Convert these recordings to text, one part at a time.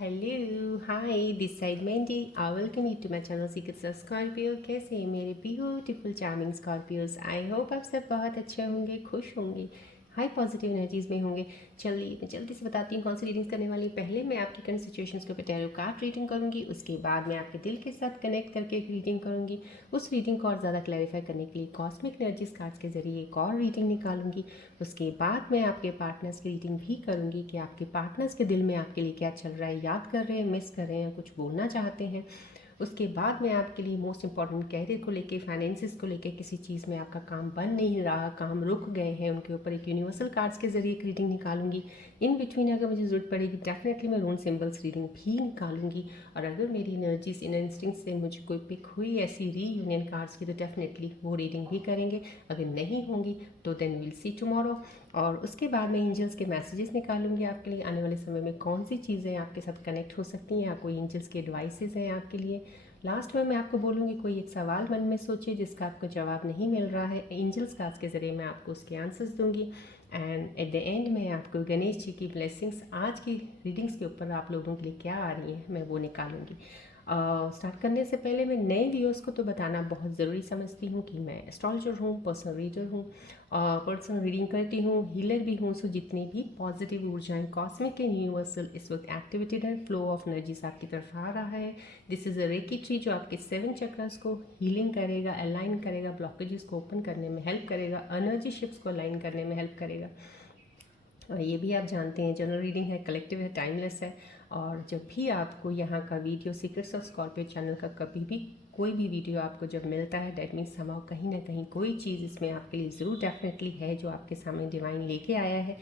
Hello hi this side Mendy I welcome you to my channel secrets of Scorpio. कैसे हैं मेरे beautiful charming Scorpios? I hope आप सब बहुत अच्छे होंगे, खुश होंगे, हाई पॉजिटिव एनर्जीज में होंगे। चलिए मैं जल्दी से बताती हूँ कौन सी रीडिंग्स करने वाली। पहले मैं आपकी करंट सिचुएशंस के ऊपर टैरो कार्ड रीडिंग करूँगी, उसके बाद मैं आपके दिल के साथ कनेक्ट करके एक रीडिंग करूँगी। उस रीडिंग को और ज़्यादा क्लैरिफाई करने के लिए कॉस्मिक एनर्जीज कार्ड्स के जरिए एक और रीडिंग निकालूंगी। उसके बाद मैं आपके पार्टनर्स की रीडिंग भी करूँगी कि आपके पार्टनर्स के दिल में आपके लिए क्या चल रहा है, याद कर रहे हैं, मिस कर रहे हैं, कुछ बोलना चाहते हैं। उसके बाद मैं आपके लिए मोस्ट इंपॉर्टेंट कैरियर को लेके, फाइनेंसिस को लेके, किसी चीज़ में आपका काम बन नहीं रहा, काम रुक गए हैं, उनके ऊपर एक यूनिवर्सल कार्ड्स के जरिए एक रीडिंग निकालूंगी। इन बिटवीन अगर मुझे ज़रूरत पड़ेगी डेफिनेटली मैं रून सिंबल्स रीडिंग भी निकालूंगी। और अगर मेरी एनर्जीज इन इंस्टिंक्ट से मुझे कोई पिक हुई ऐसी रीयूनियन कार्ड्स की तो डेफिनेटली वो रीडिंग भी करेंगे। अगर नहीं होंगी तो देन विल सी टुमारो। और उसके बाद मैं एंजल्स के मैसेजेस निकालूंगी आपके लिए आने वाले समय में कौन सी चीज़ें आपके साथ कनेक्ट हो सकती हैं, या कोई एंजल्स के एडवाइसेस हैं आपके लिए। लास्ट में मैं आपको बोलूँगी कोई एक सवाल मन में सोचिए जिसका आपको जवाब नहीं मिल रहा है, एंजल्स कार्ड्स के ज़रिए मैं आपको उसके आंसर्स दूंगी। एंड एट द एंड में आपको गणेश जी की ब्लेसिंग्स आज की रीडिंग्स के ऊपर आप लोगों के लिए क्या आ रही है मैं वो निकालूंगी। स्टार्ट करने से पहले मैं नए व्यूअर्स को तो बताना बहुत ज़रूरी समझती हूँ कि मैं एस्ट्रोलॉजर हूँ, पर्सनल रीडर हूँ, पर्सनल रीडिंग करती हूँ, हीलर भी हूँ। सो जितनी भी पॉजिटिव ऊर्जाएं कॉस्मिक एंड यूनिवर्सल इस वक्त एक्टिवेटेड है, फ्लो ऑफ एनर्जीज आपकी तरफ आ रहा है। This is a reiki tree जो आपके 7 चक्रस को हीलिंग करेगा, अलाइन करेगा, ब्लॉकेजेस को ओपन करने में हेल्प करेगा, एनर्जी शिफ्ट्स को अलाइन करने में हेल्प करेगा। और ये भी आप जानते हैं जनरल रीडिंग है, कलेक्टिव है, टाइमलेस है। और जब भी आपको यहाँ का video secrets of Scorpio channel का कभी भी कोई भी वीडियो आपको जब मिलता है डैट मीन्स समाओ कहीं ना कहीं कोई चीज़ इसमें आपके लिए ज़रूर डेफिनेटली है जो आपके सामने डिवाइन लेके आया है।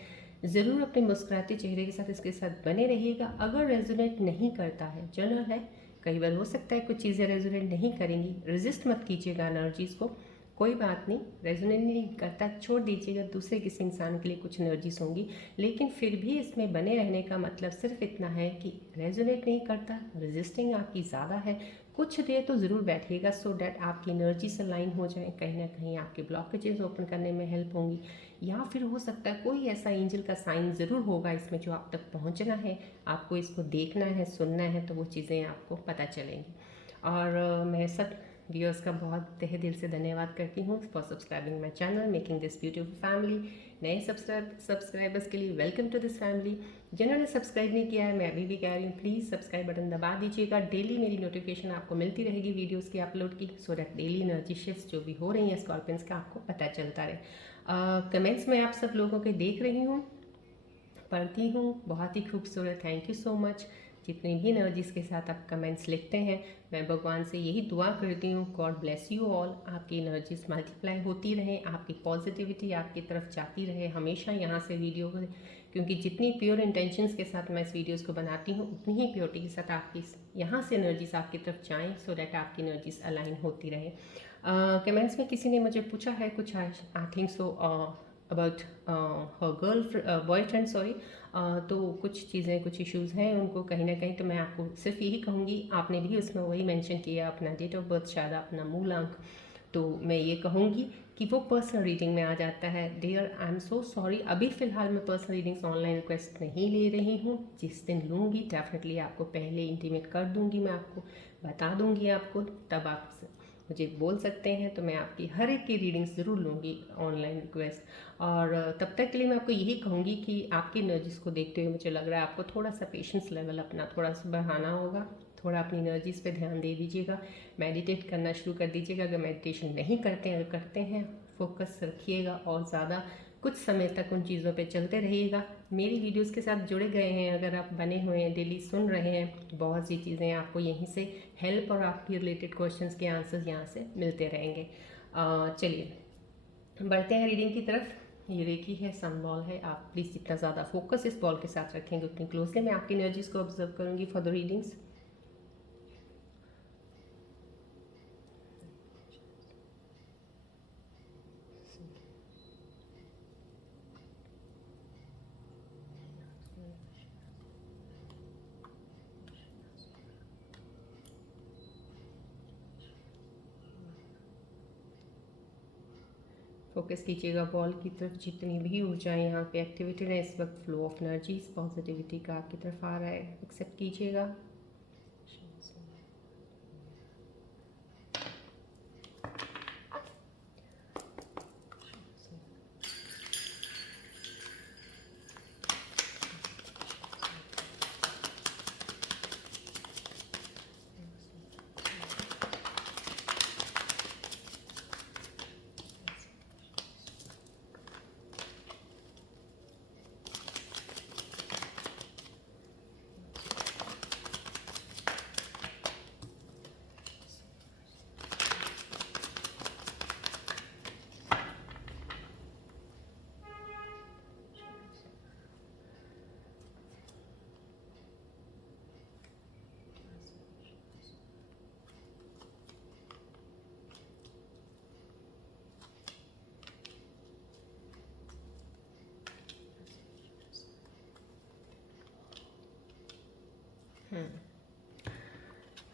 ज़रूर अपने मुस्कुराते चेहरे के साथ इसके साथ बने रहिएगा। अगर रेजोनेट नहीं करता है, जनरल है, कई बार हो सकता है कुछ चीज़ें रेजोनेट नहीं करेंगी, रेजिस्ट मत कीजिएगा एनर्जीज़ को। कोई बात नहीं, रेजोनेट नहीं करता छोड़ दीजिएगा, दूसरे किसी इंसान के लिए कुछ एनर्जीज होंगी। लेकिन फिर भी इसमें बने रहने का मतलब सिर्फ इतना है कि रेजोनेट नहीं करता, रेजिस्टिंग आपकी ज़्यादा है, कुछ देर तो ज़रूर बैठिएगा सो डैट आपकी एनर्जी से लाइन हो जाए, कहीं ना कहीं आपके ब्लॉकेजेस ओपन करने में हेल्प होंगी। या फिर हो सकता है कोई ऐसा एंजल का साइन ज़रूर होगा इसमें जो आप तक पहुंचना है, आपको इसको देखना है, सुनना है, तो वो चीज़ें आपको पता चलेंगी। और मैं सब व्यूअर्स का बहुत तहे दिल से धन्यवाद करती हूँ for subscribing my channel, making this beautiful family. नए सब्सक्राइबर्स के लिए वेलकम टू दिस फैमिली। जिन्होंने सब्सक्राइब नहीं किया है मैं अभी भी कह रही हूँ प्लीज़ सब्सक्राइब बटन दबा दीजिएगा। डेली मेरी नोटिफिकेशन आपको मिलती रहेगी वीडियोज़ की अपलोड की, so that daily energy shift जो भी हो रही हैं स्कॉर्पियंस का आपको पता चलता रहे। कमेंट्स में आप सब लोगों के देख रही हूँ, पढ़ती हूँ, बहुत ही खूबसूरत, थैंक यू सो मच। जितनी भी एनर्जीज़ के साथ आप कमेंट्स लिखते हैं मैं भगवान से यही दुआ करती हूँ गॉड ब्लेस यू ऑल, आपकी एनर्जीज मल्टीप्लाई होती रहें, आपकी पॉजिटिविटी आपकी तरफ जाती रहे हमेशा यहाँ से वीडियो को, क्योंकि जितनी प्योर इंटेंशंस के साथ मैं इस वीडियोज़ को बनाती हूँ उतनी ही प्योरिटी के साथ आपकी यहाँ से एनर्जीज आपकी तरफ जाएँ सो डैट आपकी एनर्जीज अलाइन होती रहे। कमेंट्स में किसी ने मुझे पूछा है कुछ, I think so about her boyfriend, sorry. तो कुछ चीज़ें, कुछ इश्यूज़ हैं उनको कहीं ना कहीं, तो मैं आपको सिर्फ यही कहूँगी, आपने भी उसमें वही मेंशन किया अपना डेट ऑफ बर्थ, शायद अपना मूलांक, तो मैं ये कहूँगी कि वो पर्सनल रीडिंग में आ जाता है। Dear I am so sorry, अभी फ़िलहाल मैं पर्सनल रीडिंग्स ऑनलाइन रिक्वेस्ट नहीं ले रही हूँ, जिस दिन लूँगी डेफिनेटली आपको पहले इंटीमेट कर दूँगी, मैं आपको बता दूँगी आपको, तब आप मुझे बोल सकते हैं, तो मैं आपकी हर एक की रीडिंग्स ज़रूर लूँगी ऑनलाइन रिक्वेस्ट। और तब तक के लिए मैं आपको यही कहूँगी कि आपकी एनर्जीज़ को देखते हुए मुझे लग रहा है आपको थोड़ा सा पेशेंस लेवल अपना थोड़ा सा बढ़ाना होगा, थोड़ा अपनी एनर्जीज़ पे ध्यान दे दीजिएगा, मेडिटेट करना शुरू कर दीजिएगा। अगर मेडिटेशन नहीं करते हैं, अगर करते हैं, फोकस रखिएगा और ज़्यादा कुछ समय तक उन चीज़ों पे चलते रहिएगा। मेरी वीडियोस के साथ जुड़े गए हैं, अगर आप बने हुए हैं, डेली सुन रहे हैं, बहुत सी चीज़ें आपको यहीं से हेल्प और आपकी रिलेटेड क्वेश्चंस के आंसर्स यहाँ से मिलते रहेंगे। चलिए बढ़ते हैं रीडिंग की तरफ। ये रेकी है, सन बॉल है, आप प्लीज़ जितना ज़्यादा फोकस इस बॉल के साथ रखेंगे उतनी क्लोजली मैं आपकी एनर्जीज़ को ऑब्जर्व करूँगी फॉर द रीडिंग्स। फोकस कीजिएगा बॉल की तरफ, जितनी भी ऊर्जा यहाँ पे एक्टिवेटेड है इस वक्त, फ्लो ऑफ एनर्जीज पॉजिटिविटी का आपकी तरफ आ रहा है, एक्सेप्ट कीजिएगा।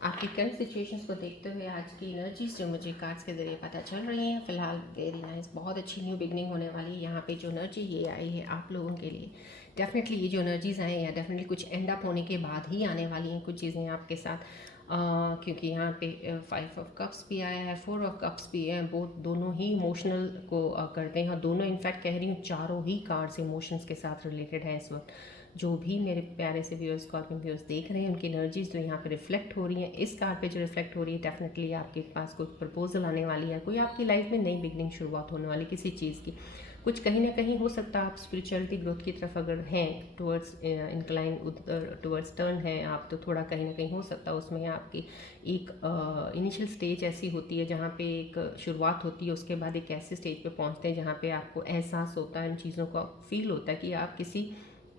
आपकी करंट सिचुएशंस को देखते हुए आज की एनर्जीज जो मुझे कार्ड्स के ज़रिए पता चल रही हैं, फिलहाल वेरी नाइस, बहुत अच्छी न्यू बिगनिंग होने वाली है। यहाँ पे जो एनर्जी ये आई है आप लोगों के लिए, डेफिनेटली ये जो एनर्जीज आई हैं डेफिनेटली कुछ एंड अप होने के बाद ही आने वाली हैं कुछ चीज़ें आपके साथ, क्योंकि यहाँ पे 5 ऑफ कप्स भी आया है, 4 ऑफ कप्स भी है, दोनों ही इमोशनल को करते हैं, और दोनों इनफैक्ट कह रही हूँ चारों ही कार्ड्स इमोशंस के साथ रिलेटेड है इस वक्त। जो भी मेरे प्यारे से व्यूअर्स, स्कॉर्पियन व्यूअर्स देख रहे हैं, उनकी एनर्जीज जो यहाँ पे रिफ्लेक्ट हो रही हैं, इस कार्ड पे जो रिफ्लेक्ट हो रही है, डेफिनेटली आपके पास कोई प्रपोजल आने वाली है, कोई आपकी लाइफ में नई बिगनिंग शुरुआत होने वाली किसी चीज़ की। कुछ कहीं ना कहीं हो सकता है आप स्पिरिचुअलिटी ग्रोथ की तरफ अगर हैं, टुवर्ड्स इंक्लाइन, टुवर्ड्स टर्न है आप, तो थोड़ा कहीं ना कहीं हो सकता है उसमें आपकी एक इनिशियल स्टेज ऐसी होती है जहाँ पे एक शुरुआत होती है, उसके बाद एक ऐसे स्टेज पे पहुँचते हैं जहाँ पे आपको एहसास होता है, इन चीज़ों का फील होता है कि आप किसी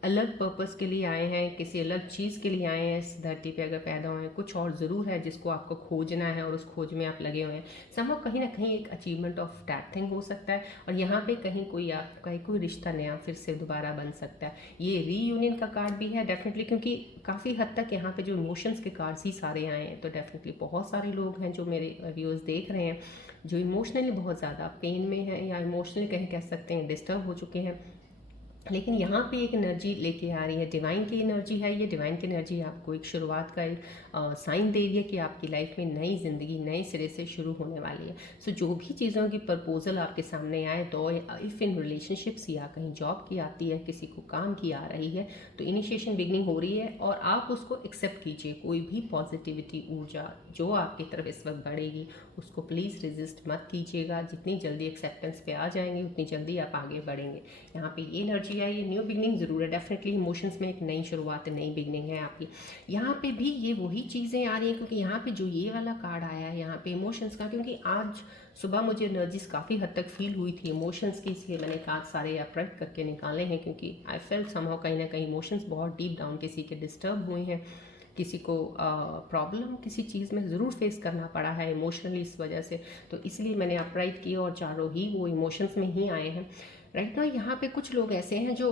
अलग पर्पस के लिए आए हैं, किसी अलग चीज़ के लिए आए हैं इस धरती पे अगर पैदा हुए हैं, कुछ और ज़रूर है जिसको आपको खोजना है और उस खोज में आप लगे हुए हैं। समहाउ कहीं ना कहीं एक अचीवमेंट ऑफ दैट थिंग हो सकता है, और यहाँ पे कहीं कोई आपका कोई रिश्ता नया फिर से दोबारा बन सकता है। ये रीयूनियन का कार्ड भी है डेफिनेटली, क्योंकि काफ़ी हद तक यहाँ पे जो इमोशंस के कार्ड्स ही सारे आए हैं, तो डेफिनेटली बहुत सारे लोग हैं जो मेरे व्यूअर्स देख रहे हैं जो इमोशनली बहुत ज़्यादा पेन में है, या इमोशनली कहीं कह सकते हैं डिस्टर्ब हो चुके हैं, लेकिन यहाँ पे एक एनर्जी लेके आ रही है, डिवाइन की एनर्जी है ये। डिवाइन की एनर्जी आपको एक शुरुआत का एक साइन दे रही है कि आपकी लाइफ में नई ज़िंदगी नए सिरे से शुरू होने वाली है। सो जो भी चीज़ों की प्रपोजल आपके सामने आए, तो इफ़ इन रिलेशनशिप्स या कहीं जॉब की आती है, किसी को काम की आ रही है, तो इनिशिएशन बिगनिंग हो रही है और आप उसको एक्सेप्ट कीजिए। कोई भी पॉजिटिविटी ऊर्जा जो आपकी तरफ इस वक्त बढ़ेगी उसको प्लीज़ रेजिस्ट मत कीजिएगा। जितनी जल्दी एक्सेप्टेंस पे आ जाएंगे उतनी जल्दी आप आगे बढ़ेंगे। यहाँ पे ये एनर्जी आई है, न्यू बिगनिंग ज़रूर है, डेफिनेटली इमोशंस में एक नई शुरुआत है, नई बिगनिंग है आपकी। यहाँ पे भी ये वही चीज़ें आ रही हैं, क्योंकि यहाँ पे जो ये वाला कार्ड आया है यहाँ पे इमोशंस का, क्योंकि आज सुबह मुझे एनर्जीज काफ़ी हद तक फील हुई थी इमोशंस की, इसलिए मैंने कार्ड सारे अप्राइट करके निकाले हैं, क्योंकि आई फेल्ट समहाउ कहीं ना कहीं इमोशंस बहुत डीप डाउन किसी के डिस्टर्ब हुए हैं, किसी को प्रॉब्लम किसी चीज़ में ज़रूर फेस करना पड़ा है इमोशनली इस वजह से, तो इसलिए मैंने अपराइट किए और चारों ही वो इमोशंस में ही आए हैं। राइट ना, यहाँ पे कुछ लोग ऐसे हैं जो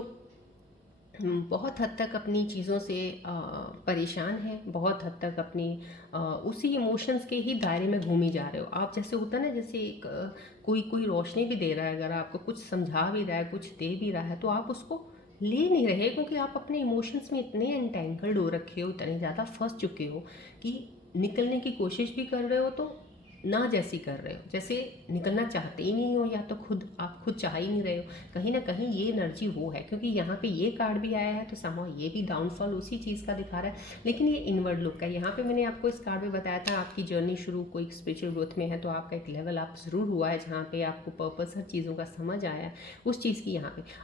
बहुत हद तक अपनी चीज़ों से परेशान हैं, बहुत हद तक अपनी उसी इमोशंस के ही दायरे में घूमी जा रहे हो आप। जैसे होता है ना, जैसे एक कोई कोई रोशनी भी दे रहा है, अगर आपको कुछ समझा भी रहा है, कुछ दे भी रहा है, तो आप उसको ले नहीं रहे, क्योंकि आप अपने इमोशंस में इतने एंटेंगल्ड हो रखे हो, इतने ज़्यादा फंस चुके हो कि निकलने की कोशिश भी कर रहे हो तो ना जैसी कर रहे हो, जैसे निकलना चाहते ही नहीं हो, या तो आप खुद चाह ही नहीं रहे हो। कहीं ना कहीं ये एनर्जी वो है, क्योंकि यहाँ पे ये कार्ड भी आया है, तो समहाउ ये भी डाउनफॉल उसी चीज़ का दिखा रहा है, लेकिन ये इनवर्ड लुक है। यहाँ पे मैंने आपको इस कार्ड में बताया था आपकी जर्नी शुरू कोई स्पिरिचुअल ग्रोथ में है, तो आपका एक लेवल आप ज़रूर हुआ है जहाँ पे आपको पर्पस हर चीज़ों का समझ आया उस चीज़ की।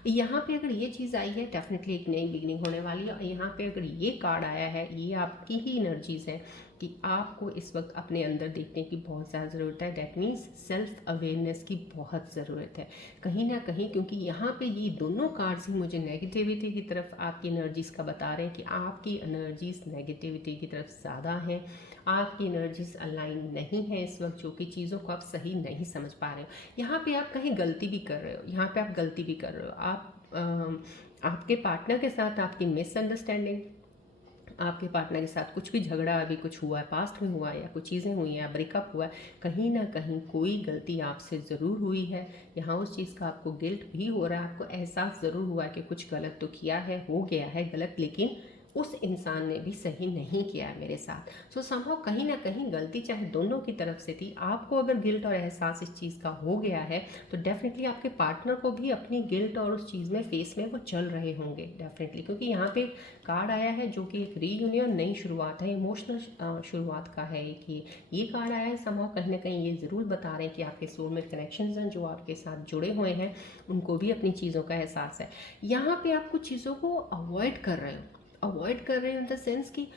यहाँ पे अगर ये चीज़ आई है, डेफिनेटली एक नई बिगनिंग होने वाली है। और यहाँ पे अगर ये कार्ड आया है, ये आपकी ही एनर्जीज है कि आपको इस वक्त अपने अंदर देखने की बहुत ज़्यादा ज़रूरत है। डैट मीन्स सेल्फ अवेयरनेस की बहुत ज़रूरत है कहीं ना कहीं, क्योंकि यहाँ पे ये दोनों कार्ड्स ही मुझे नेगेटिविटी की तरफ आपकी एनर्जीज़ का बता रहे हैं कि आपकी एनर्जीज़ नेगेटिविटी की तरफ ज़्यादा हैं, आपकी एनर्जीज़ अलाइन नहीं है इस वक्त, जो कि चीज़ों को आप सही नहीं समझ पा रहे हो। यहाँ पे आप कहीं गलती भी कर रहे हो, यहाँ पे आप गलती भी कर रहे हो, आप आपके पार्टनर के साथ आपकी मिसअंडरस्टैंडिंग, आपके पार्टनर के साथ कुछ भी झगड़ा अभी कुछ हुआ है, पास्ट में हुआ है, या कुछ चीज़ें हुई हैं, ब्रेकअप हुआ है, कहीं ना कहीं कोई गलती आपसे ज़रूर हुई है। यहाँ उस चीज़ का आपको गिल्ट भी हो रहा है, आपको एहसास ज़रूर हुआ है कि कुछ गलत तो किया है, हो गया है गलत, लेकिन उस इंसान ने भी सही नहीं किया है मेरे साथ। सो संभव कहीं ना कहीं गलती चाहे दोनों की तरफ से थी। आपको अगर गिल्ट और एहसास इस चीज़ का हो गया है तो डेफिनेटली आपके पार्टनर को भी अपनी गिल्ट और उस चीज़ में फेस में वो चल रहे होंगे डेफिनेटली, क्योंकि यहाँ पे कार्ड आया है जो कि एक रीयूनियन, नई शुरुआत है, इमोशनल शुरुआत का है एक ये कार्ड आया है। संभव कहीं ना कहीं ये ज़रूर बता रहे हैं कि आपके सोलमेट कनेक्शंस हैं जो आपके साथ जुड़े हुए हैं, उनको भी अपनी चीज़ों का एहसास है। यहाँ पे आप कुछ चीज़ों को अवॉइड कर रहे हो इन द सेंस कि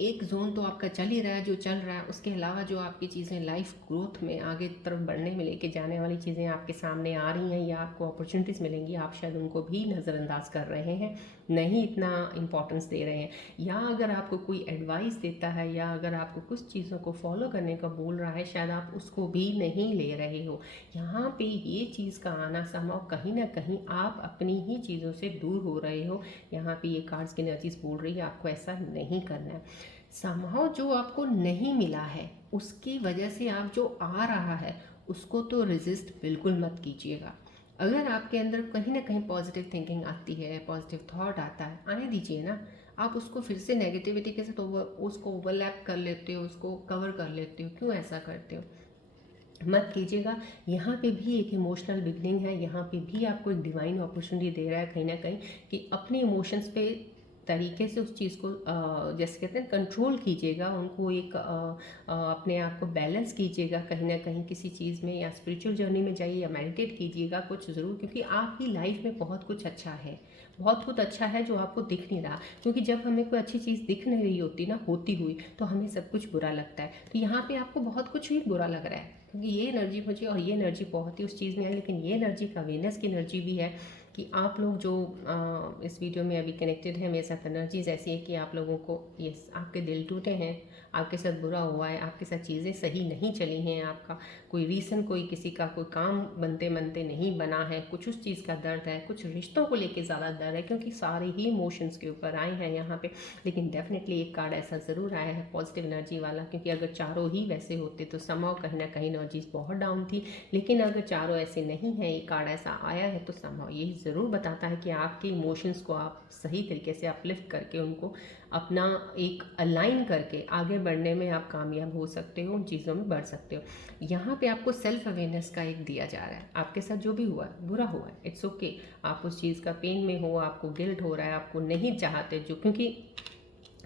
एक जोन तो आपका चल ही रहा है जो चल रहा है, उसके अलावा जो आपकी चीज़ें लाइफ ग्रोथ में आगे तरफ बढ़ने में लेके जाने वाली चीज़ें आपके सामने आ रही हैं या आपको अपॉर्चुनिटीज़ मिलेंगी, आप शायद उनको भी नज़रअंदाज कर रहे हैं, नहीं इतना इंपॉर्टेंस दे रहे हैं। या अगर आपको कोई एडवाइस देता है या अगर आपको कुछ चीज़ों को फॉलो करने का बोल रहा है, शायद आप उसको भी नहीं ले रहे हो। यहाँ पे ये चीज़ का आना संभव कहीं ना कहीं आप अपनी ही चीज़ों से दूर हो रहे हो। यहाँ पे ये कार्ड्स की एनर्जीज बोल रही है आपको ऐसा नहीं करना है। संभव जो आपको नहीं मिला है उसकी वजह से आप जो आ रहा है उसको तो रेजिस्ट बिल्कुल मत कीजिएगा। अगर आपके अंदर कहीं ना कहीं पॉजिटिव थिंकिंग आती है, पॉजिटिव थॉट आता है, आने दीजिए ना। आप उसको फिर से नेगेटिविटी के साथ उसको ओवरलैप कर लेते हो, उसको कवर कर लेते हो, क्यों ऐसा करते हो? मत कीजिएगा। यहाँ पे भी एक इमोशनल बिगनिंग है, यहाँ पे भी आपको एक डिवाइन अपॉर्चुनिटी दे रहा है कहीं ना कहीं कि अपने इमोशंस पे तरीके से उस चीज़ को जैसे कहते हैं कंट्रोल कीजिएगा, उनको एक अपने आप को बैलेंस कीजिएगा कहीं ना कहीं किसी चीज़ में, या स्पिरिचुअल जर्नी में जाइए या मेडिटेट कीजिएगा कुछ ज़रूर, क्योंकि आपकी लाइफ में बहुत कुछ अच्छा है, बहुत कुछ अच्छा है जो आपको दिख नहीं रहा। क्योंकि जब हमें कोई अच्छी चीज़ दिख नहीं रही होती ना होती हुई, तो हमें सब कुछ बुरा लगता है। तो यहाँ पे आपको बहुत कुछ ही बुरा लग रहा है क्योंकि ये एनर्जी मुझे, और ये एनर्जी बहुत ही उस चीज़ में है, लेकिन ये एनर्जी का अवेयरनेस की एनर्जी भी है कि आप लोग जो इस वीडियो में अभी कनेक्टेड हैं मेरे साथ, एनर्जीज ऐसी है कि आप लोगों को ये आपके दिल टूटे हैं, आपके साथ बुरा हुआ है, आपके साथ चीज़ें सही नहीं चली हैं, आपका कोई रीज़न, कोई किसी का कोई काम बनते बनते नहीं बना है, कुछ उस चीज़ का दर्द है, कुछ रिश्तों को लेके ज़्यादा दर्द है, क्योंकि सारे ही इमोशंस के ऊपर आए हैं यहाँ पे। लेकिन डेफिनेटली एक कार्ड ऐसा ज़रूर आया है पॉजिटिव एनर्जी वाला, क्योंकि अगर चारों ही वैसे होते तो समहाउ कहीं ना कहीं एनर्जीज बहुत डाउन थी। लेकिन अगर चारों ऐसे नहीं हैं, एक कार्ड ऐसा आया है, तो समहाउ यही ज़रूर बताता है कि आपके इमोशंस को आप सही तरीके से अपलिफ्ट करके उनको अपना एक अलाइन करके आगे बढ़ने में आप कामयाब हो सकते हो, उन चीज़ों में बढ़ सकते हो। यहाँ पे आपको सेल्फ अवेयरनेस का एक दिया जा रहा है, आपके साथ जो भी हुआ है बुरा हुआ है, इट्स ओके। आप उस चीज़ का पेन में हो, आपको गिल्ट हो रहा है, आपको नहीं चाहते जो, क्योंकि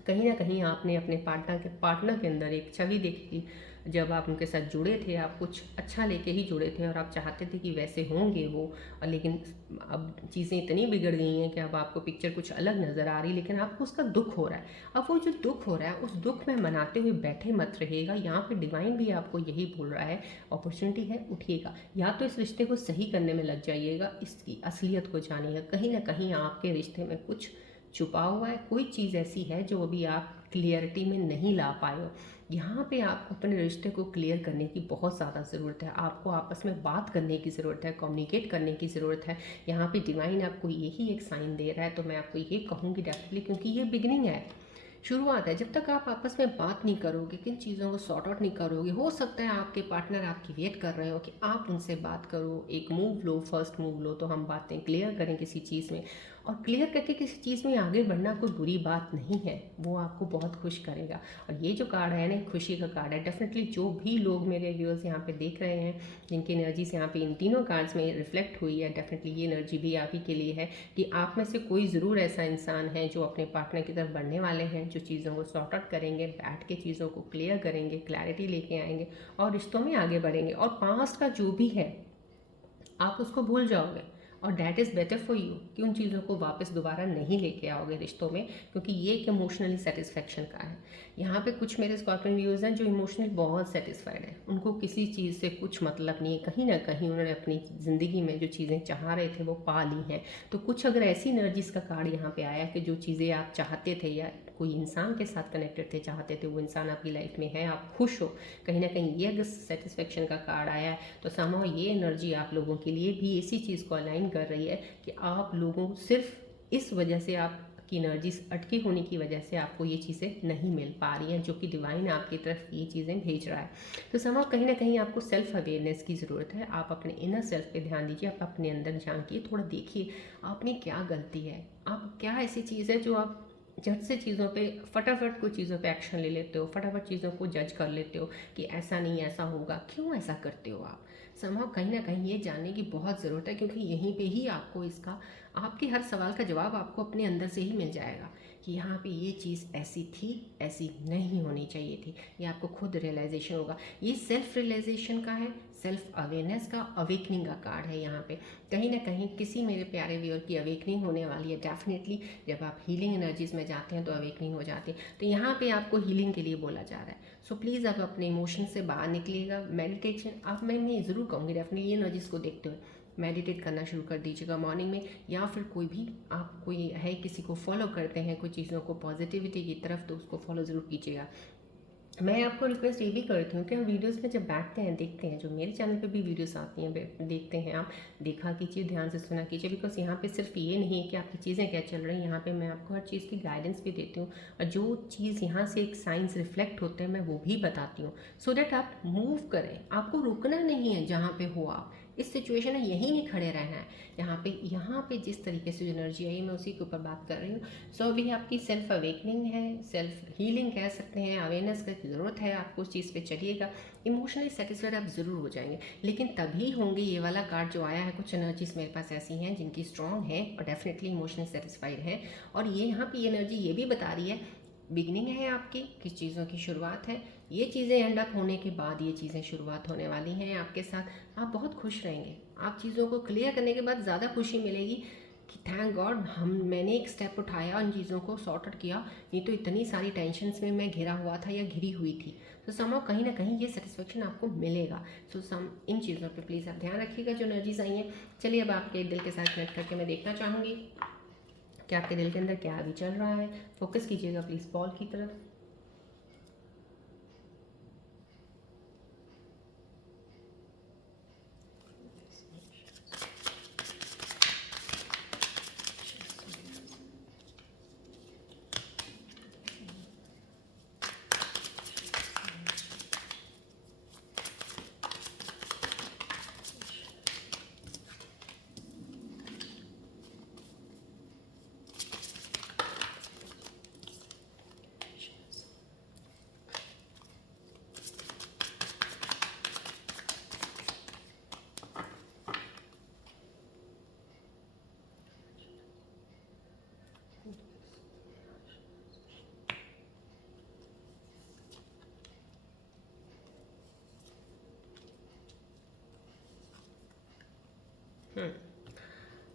कहीं ना कहीं आपने अपने पार्टनर के अंदर एक छवि देखी, जब आप उनके साथ जुड़े थे आप कुछ अच्छा लेके ही जुड़े थे और आप चाहते थे कि वैसे होंगे वो, और लेकिन अब चीज़ें इतनी बिगड़ गई हैं कि अब आपको पिक्चर कुछ अलग नज़र आ रही, लेकिन आपको उसका दुख हो रहा है। अब वो जो दुख हो रहा है उस दुख में मनाते हुए बैठे मत रहिएगा। यहाँ पे डिवाइन भी आपको यही बोल रहा है, अपॉर्चुनिटी है, उठिएगा, या तो इस रिश्ते को सही करने में लग जाइएगा, इसकी असलियत को जानिएगा। कहीं ना कहीं आपके रिश्ते में कुछ छुपा हुआ है, कोई चीज़ ऐसी है जो अभी आप क्लियरिटी में नहीं ला पाए हो। यहाँ पे आपको अपने रिश्ते को क्लियर करने की बहुत ज़्यादा ज़रूरत है, आपको आपस में बात करने की ज़रूरत है, कम्युनिकेट करने की ज़रूरत है। यहाँ पे डिवाइन आपको यही एक साइन दे रहा है, तो मैं आपको ये कहूँगी डेफिनेटली, क्योंकि ये बिगनिंग है, शुरुआत है। जब तक आप आपस में बात नहीं करोगे, किन चीज़ों को सॉर्ट आउट नहीं करोगे, हो सकता है आपके पार्टनर आपकी वेट कर रहे हो कि आप उनसे बात करो, एक मूव लो, फर्स्ट मूव लो, तो हम बातें क्लियर करें किसी चीज़ में। और क्लियर करके किसी चीज़ में आगे बढ़ना कोई बुरी बात नहीं है, वो आपको बहुत खुश करेगा। और ये जो कार्ड है ना, खुशी का कार्ड है। डेफिनेटली जो भी लोग मेरे व्यूअर्स यहाँ पे देख रहे हैं, जिनकी एनर्जीज यहाँ पे इन तीनों कार्ड्स में रिफ्लेक्ट हुई है, डेफिनेटली ये एनर्जी भी आप ही के लिए है कि आप में से कोई ज़रूर ऐसा इंसान है जो अपने पार्टनर की तरफ बढ़ने वाले हैं, जो चीज़ों को सॉर्ट आउट करेंगे, बैठ के चीज़ों को क्लियर करेंगे, क्लैरिटी लेके आएंगे और रिश्तों में आगे बढ़ेंगे। और पास्ट का जो भी है आप उसको भूल जाओगे, और that is better for you कि उन चीज़ों को वापस दोबारा नहीं लेके आओगे रिश्तों में, क्योंकि ये एक इमोशनली सेटिस्फेक्शन का है। यहाँ पे कुछ मेरे स्कॉर्पियन व्यूअर्स हैं जो इमोशनली बहुत सेटिस्फाइड हैं, उनको किसी चीज़ से कुछ मतलब नहीं है, कहीं ना कहीं उन्होंने अपनी ज़िंदगी में जो चीज़ें चाह रहे थे वो पा ली हैं। तो कुछ अगर ऐसी एनर्जीज़ का कार्ड यहाँ पे आया कि जो चीज़ें आप चाहते थे या कोई इंसान के साथ कनेक्टेड थे, चाहते थे, वो इंसान आपकी लाइफ में है, आप खुश हो, कहीं ना कहीं ये अगर सेटिस्फेक्शन का कार्ड आया है, तो समहाउ ये एनर्जी आप लोगों के लिए भी इसी चीज़ को अलाइन कर रही है कि आप लोगों सिर्फ इस वजह से आप की एनर्जीज अटके होने की वजह से आपको ये चीज़ें नहीं मिल पा रही हैं, जो कि डिवाइन आपकी तरफ ये चीज़ें भेज रहा है। तो समाव कहीं ना कहीं आपको सेल्फ अवेयरनेस की ज़रूरत है। आप अपने इनर सेल्फ पे ध्यान दीजिए, आप अपने अंदर झांकिए, थोड़ा देखिए आप में क्या गलती है, आप क्या ऐसी चीज़ है जो आप झट से चीज़ों पे फटाफट कुछ चीज़ों पे एक्शन ले लेते हो, फटाफट चीज़ों को जज कर लेते हो कि ऐसा नहीं ऐसा होगा। क्यों ऐसा करते हो आप? समहाउ कहीं ना कहीं ये जानने की बहुत ज़रूरत है, क्योंकि यहीं पे ही आपको इसका, आपके हर सवाल का जवाब आपको अपने अंदर से ही मिल जाएगा कि यहाँ पे ये चीज़ ऐसी थी, ऐसी नहीं होनी चाहिए थी। ये आपको खुद रियलाइजेशन होगा। ये सेल्फ रियलाइजेशन का है, सेल्फ अवेयरनेस का, अवेकनिंग का कार्ड है। यहाँ पे कहीं ना कहीं किसी मेरे प्यारे व्यूअर की अवेकनिंग होने वाली है डेफिनेटली। जब आप हीलिंग एनर्जीज में जाते हैं तो अवेकनिंग हो जाती है। तो यहाँ पे आपको हीलिंग के लिए बोला जा रहा है। सो प्लीज़ आप अपने इमोशन से बाहर निकलिएगा। मेडिटेशन आप, मैं ज़रूर कहूँगी डेफिनेटली ये एनर्जीज को देखते हुए मेडिटेट करना शुरू कर दीजिएगा मॉर्निंग में, या फिर कोई भी आप कोई है किसी को फॉलो करते हैं कुछ चीज़ों को पॉजिटिविटी की तरफ, तो उसको फॉलो ज़रूर कीजिएगा। मैं आपको रिक्वेस्ट ये भी करती हूँ कि हम वीडियोस में जब बैठते हैं देखते हैं, जो मेरे चैनल पे भी वीडियोस आती हैं देखते हैं, आप देखा कीजिए, ध्यान से सुना कीजिए। बिकॉज यहाँ पे सिर्फ ये नहीं है कि आपकी चीज़ें क्या चल रही हैं, यहाँ पे मैं आपको हर चीज़ की गाइडेंस भी देती हूँ, और जो चीज़ यहाँ से एक साइंस रिफ्लेक्ट होते हैं मैं वो भी बताती हूँ, सो डैट आप मूव करें। आपको रुकना नहीं है जहाँ पे हो, आप इस सिचुएशन में यहीं नहीं खड़े रहना है। यहाँ पे जिस तरीके से जो एनर्जी आई मैं उसी के ऊपर बात कर रही हूँ। सो अभी आपकी सेल्फ अवेकनिंग है, सेल्फ हीलिंग कह सकते हैं, अवेयरनेस की ज़रूरत है आपको, उस चीज़ पे चलिएगा। इमोशनली सेटिस्फाइड आप ज़रूर हो जाएंगे, लेकिन तभी होंगे। ये वाला कार्ड जो आया है, कुछ एनर्जीज मेरे पास ऐसी हैं जिनकी स्ट्रॉन्ग है और डेफिनेटली इमोशनली सेटिस्फाइड है। और ये यहाँ पे एनर्जी ये भी बता रही है बिगिनिंग है आपकी, किस चीज़ों की शुरुआत है। ये चीज़ें एंड अप होने के बाद ये चीज़ें शुरुआत होने वाली हैं आपके साथ। आप बहुत खुश रहेंगे, आप चीज़ों को क्लियर करने के बाद ज़्यादा खुशी मिलेगी कि थैंक गॉड मैंने एक स्टेप उठाया, उन चीज़ों को सॉर्ट आउट किया, नहीं तो इतनी सारी टेंशन्स में मैं घिरा हुआ था या घिरी हुई थी। तो समहाउ कहीं ना कहीं ये सेटिस्फेक्शन आपको मिलेगा। सो सम इन चीज़ों पे प्लीज़ आप ध्यान रखिएगा जो एनर्जीज आई हैं। चलिए अब आपके दिल के साथ कनेक्ट करके मैं देखना चाहूँगी कि आपके दिल के अंदर क्या अभी चल रहा है। फोकस कीजिएगा प्लीज़ बॉल की तरफ।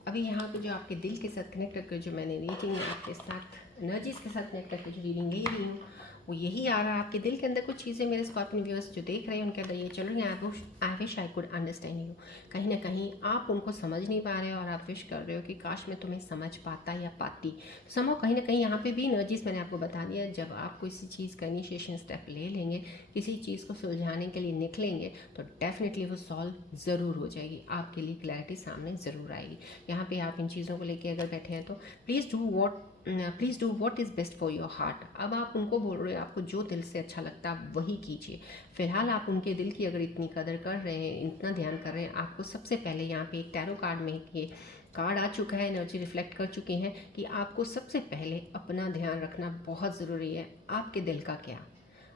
अभी यहाँ पे जो आपके दिल के साथ कनेक्ट करके जो मैंने रीडिंग आपके साथ एनर्जीज के साथ कनेक्ट करके जो रीडिंग ले रही हूँ, वो यही आ रहा है। आपके दिल के अंदर कुछ चीज़ें मेरे स्कॉर्पियन व्यूअर्स जो देख रहे हैं उनके अंदर ये चल रही हैं। I wish I could understand you. कहीं ना कहीं आप उनको समझ नहीं पा रहे हो और आप विश कर रहे हो कि काश मैं तुम्हें समझ पाता या पाती। समझो कहीं ना कहीं यहाँ पे भी एनर्जीज मैंने आपको बता दिया, जब आप किसी चीज़ का इनिशिएशन स्टेप ले लेंगे, किसी चीज़ को सुलझाने के लिए निकलेंगे, तो डेफिनेटली वो सॉल्व ज़रूर हो जाएगी, आपके लिए क्लैरिटी सामने ज़रूर आएगी। यहाँ पे आप इन चीज़ों को लेके अगर बैठे हैं तो please do what is best for your heart. अब आप उनको बोल रहे हो, आपको जो दिल से अच्छा लगता है आप वही कीजिए। फिलहाल आप उनके दिल की अगर इतनी कदर कर रहे हैं, इतना ध्यान कर रहे हैं, आपको सबसे पहले यहाँ पे एक टैरो कार्ड में ये कार्ड आ चुका है, एनर्जी रिफ्लेक्ट कर चुके हैं कि आपको सबसे पहले अपना ध्यान रखना बहुत ज़रूरी है। आपके दिल का क्या,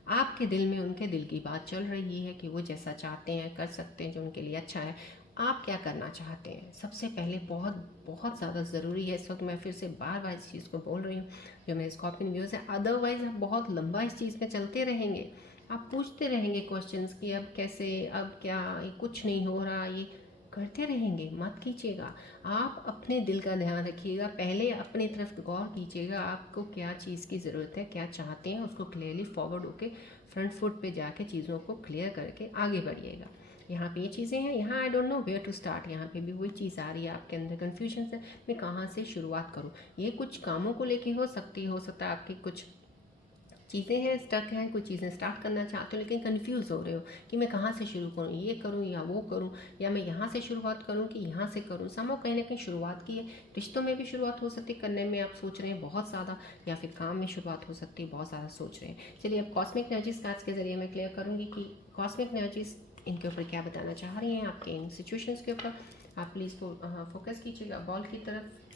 आपके दिल में उनके दिल की बात चल रही है कि वो जैसा चाहते हैं कर सकते हैं, जो उनके लिए अच्छा है। आप क्या करना चाहते हैं सबसे पहले बहुत बहुत ज़्यादा ज़रूरी है। इस वक्त मैं फिर से बार बार इस चीज़ को बोल रही हूँ जो मेरे स्कॉर्पियन व्यूअर्स है, अदरवाइज आप बहुत लंबा इस चीज़ में चलते रहेंगे, आप पूछते रहेंगे क्वेश्चंस कि अब कैसे, अब क्या, ये कुछ नहीं हो रहा, ये करते रहेंगे। मत कीजिएगा, आप अपने दिल का ध्यान रखिएगा, पहले अपनी तरफ गौर कीजिएगा, आपको क्या चीज़ की ज़रूरत है, क्या चाहते हैं, उसको क्लियरली फॉरवर्ड होके फ्रंट फुट पे जाके चीज़ों को क्लियर करके आगे बढ़िएगा। यहाँ पे ये चीज़ें हैं, यहाँ I don't know where to start. यहाँ पे भी वही चीज़ आ रही है आपके अंदर, कन्फ्यूजन है मैं कहाँ से शुरुआत करूँ। ये कुछ कामों को लेके हो सकता है आपके कुछ चीज़ें हैं, स्टक हैं, कुछ चीज़ें स्टार्ट करना चाहते हो लेकिन कंफ्यूज हो रहे हो कि मैं कहाँ से शुरू करूँ, ये करूँ या वो करूँ, या मैं यहाँ से शुरुआत करूँ कि यहाँ से करूँ। समझो कहीं ना कहीं शुरुआत की है, रिश्तों में भी शुरुआत हो सकती है करने में, आप सोच रहे हैं बहुत ज़्यादा, या फिर काम में शुरुआत हो सकती है, बहुत ज़्यादा सोच रहे हैं। चलिए अब कॉस्मिक एनर्जीज कार्ड्स के जरिए मैं क्लियर करूँगी कि कॉस्मिक एनर्जीज इनके ऊपर क्या बताना चाह रही हैं, आपके इन सिचुएशंस के ऊपर। आप प्लीज़ फोकस कीजिएगा बॉल की तरफ।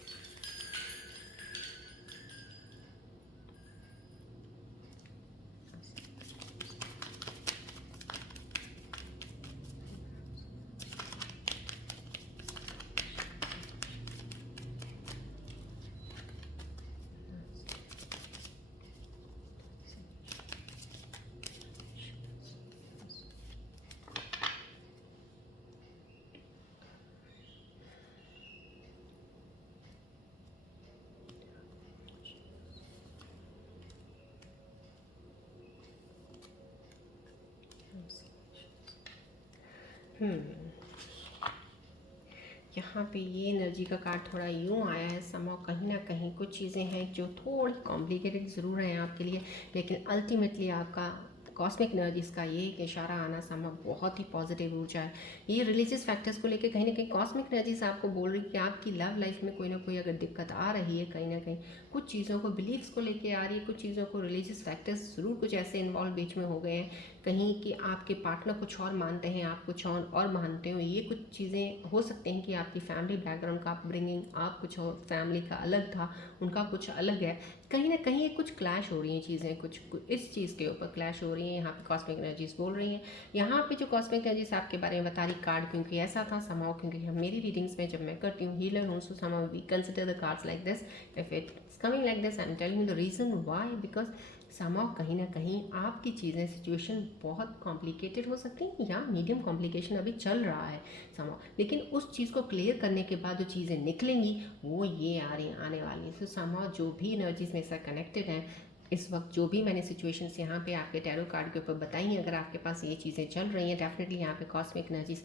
यहाँ पे ये एनर्जी का कार्ड थोड़ा यूँ आया है, समाव कहीं ना कहीं कुछ चीज़ें हैं जो थोड़ी कॉम्प्लिकेटेड ज़रूर हैं आपके लिए, लेकिन अल्टीमेटली आपका कॉस्मिक एनर्जीज का ये एक इशारा आना संभव बहुत ही पॉजिटिव ऊर्जा है। ये रिलीजियस फैक्टर्स को लेकर कहीं ना कहीं कॉस्मिक एनर्जीज आपको बोल रही है कि आपकी लव लाइफ में कोई ना कोई अगर दिक्कत आ रही है, कहीं ना कहीं कुछ चीज़ों को बिलीव्स को लेके आ रही है, कुछ चीज़ों को रिलीजियस फैक्टर्स ज़रूर कुछ ऐसे इन्वॉल्व बीच में हो गए हैं, कहीं कि आपके पार्टनर कुछ और मानते हैं, आप कुछ और मानते हो। ये कुछ चीज़ें हो सकते हैं कि आपकी फैमिली बैकग्राउंड का अपब्रिंगिंग, आप कुछ और फैमिली का अलग था, उनका कुछ अलग है, कहीं ना कहीं ये कुछ क्लैश हो रही हैं चीज़ें, कुछ इस चीज़ के ऊपर क्लैश हो रही हैं। यहाँ पे कॉस्मिक एनर्जीज बोल रही हैं, यहाँ पे जो कॉस्मिक एनर्जीज आपके बारे में बता रही कार्ड, क्योंकि ऐसा था समाओ, क्योंकि हम मेरी रीडिंग्स में जब मैं करती हूँ हीलर हूँ, सो समाओ we consider the cards like this, if it's coming like this I am telling the reason why, because समाव कहीं ना कहीं आपकी चीज़ें सिचुएशन बहुत कॉम्प्लिकेटेड हो सकती हैं या मीडियम कॉम्प्लिकेशन अभी चल रहा है समाव, लेकिन उस चीज़ को क्लियर करने के बाद जो चीज़ें निकलेंगी वो ये आ रही आने वाली हैं। तो समाव जो भी एनर्जीज मेरे साथ कनेक्टेड हैं इस वक्त, जो भी मैंने सिचुएशंस यहाँ पे आपके टैरो कार्ड के ऊपर बताई हैं, अगर आपके पास ये चीज़ें चल रही हैं, डेफिनेटली यहाँ पे कॉस्मिक एनर्जीज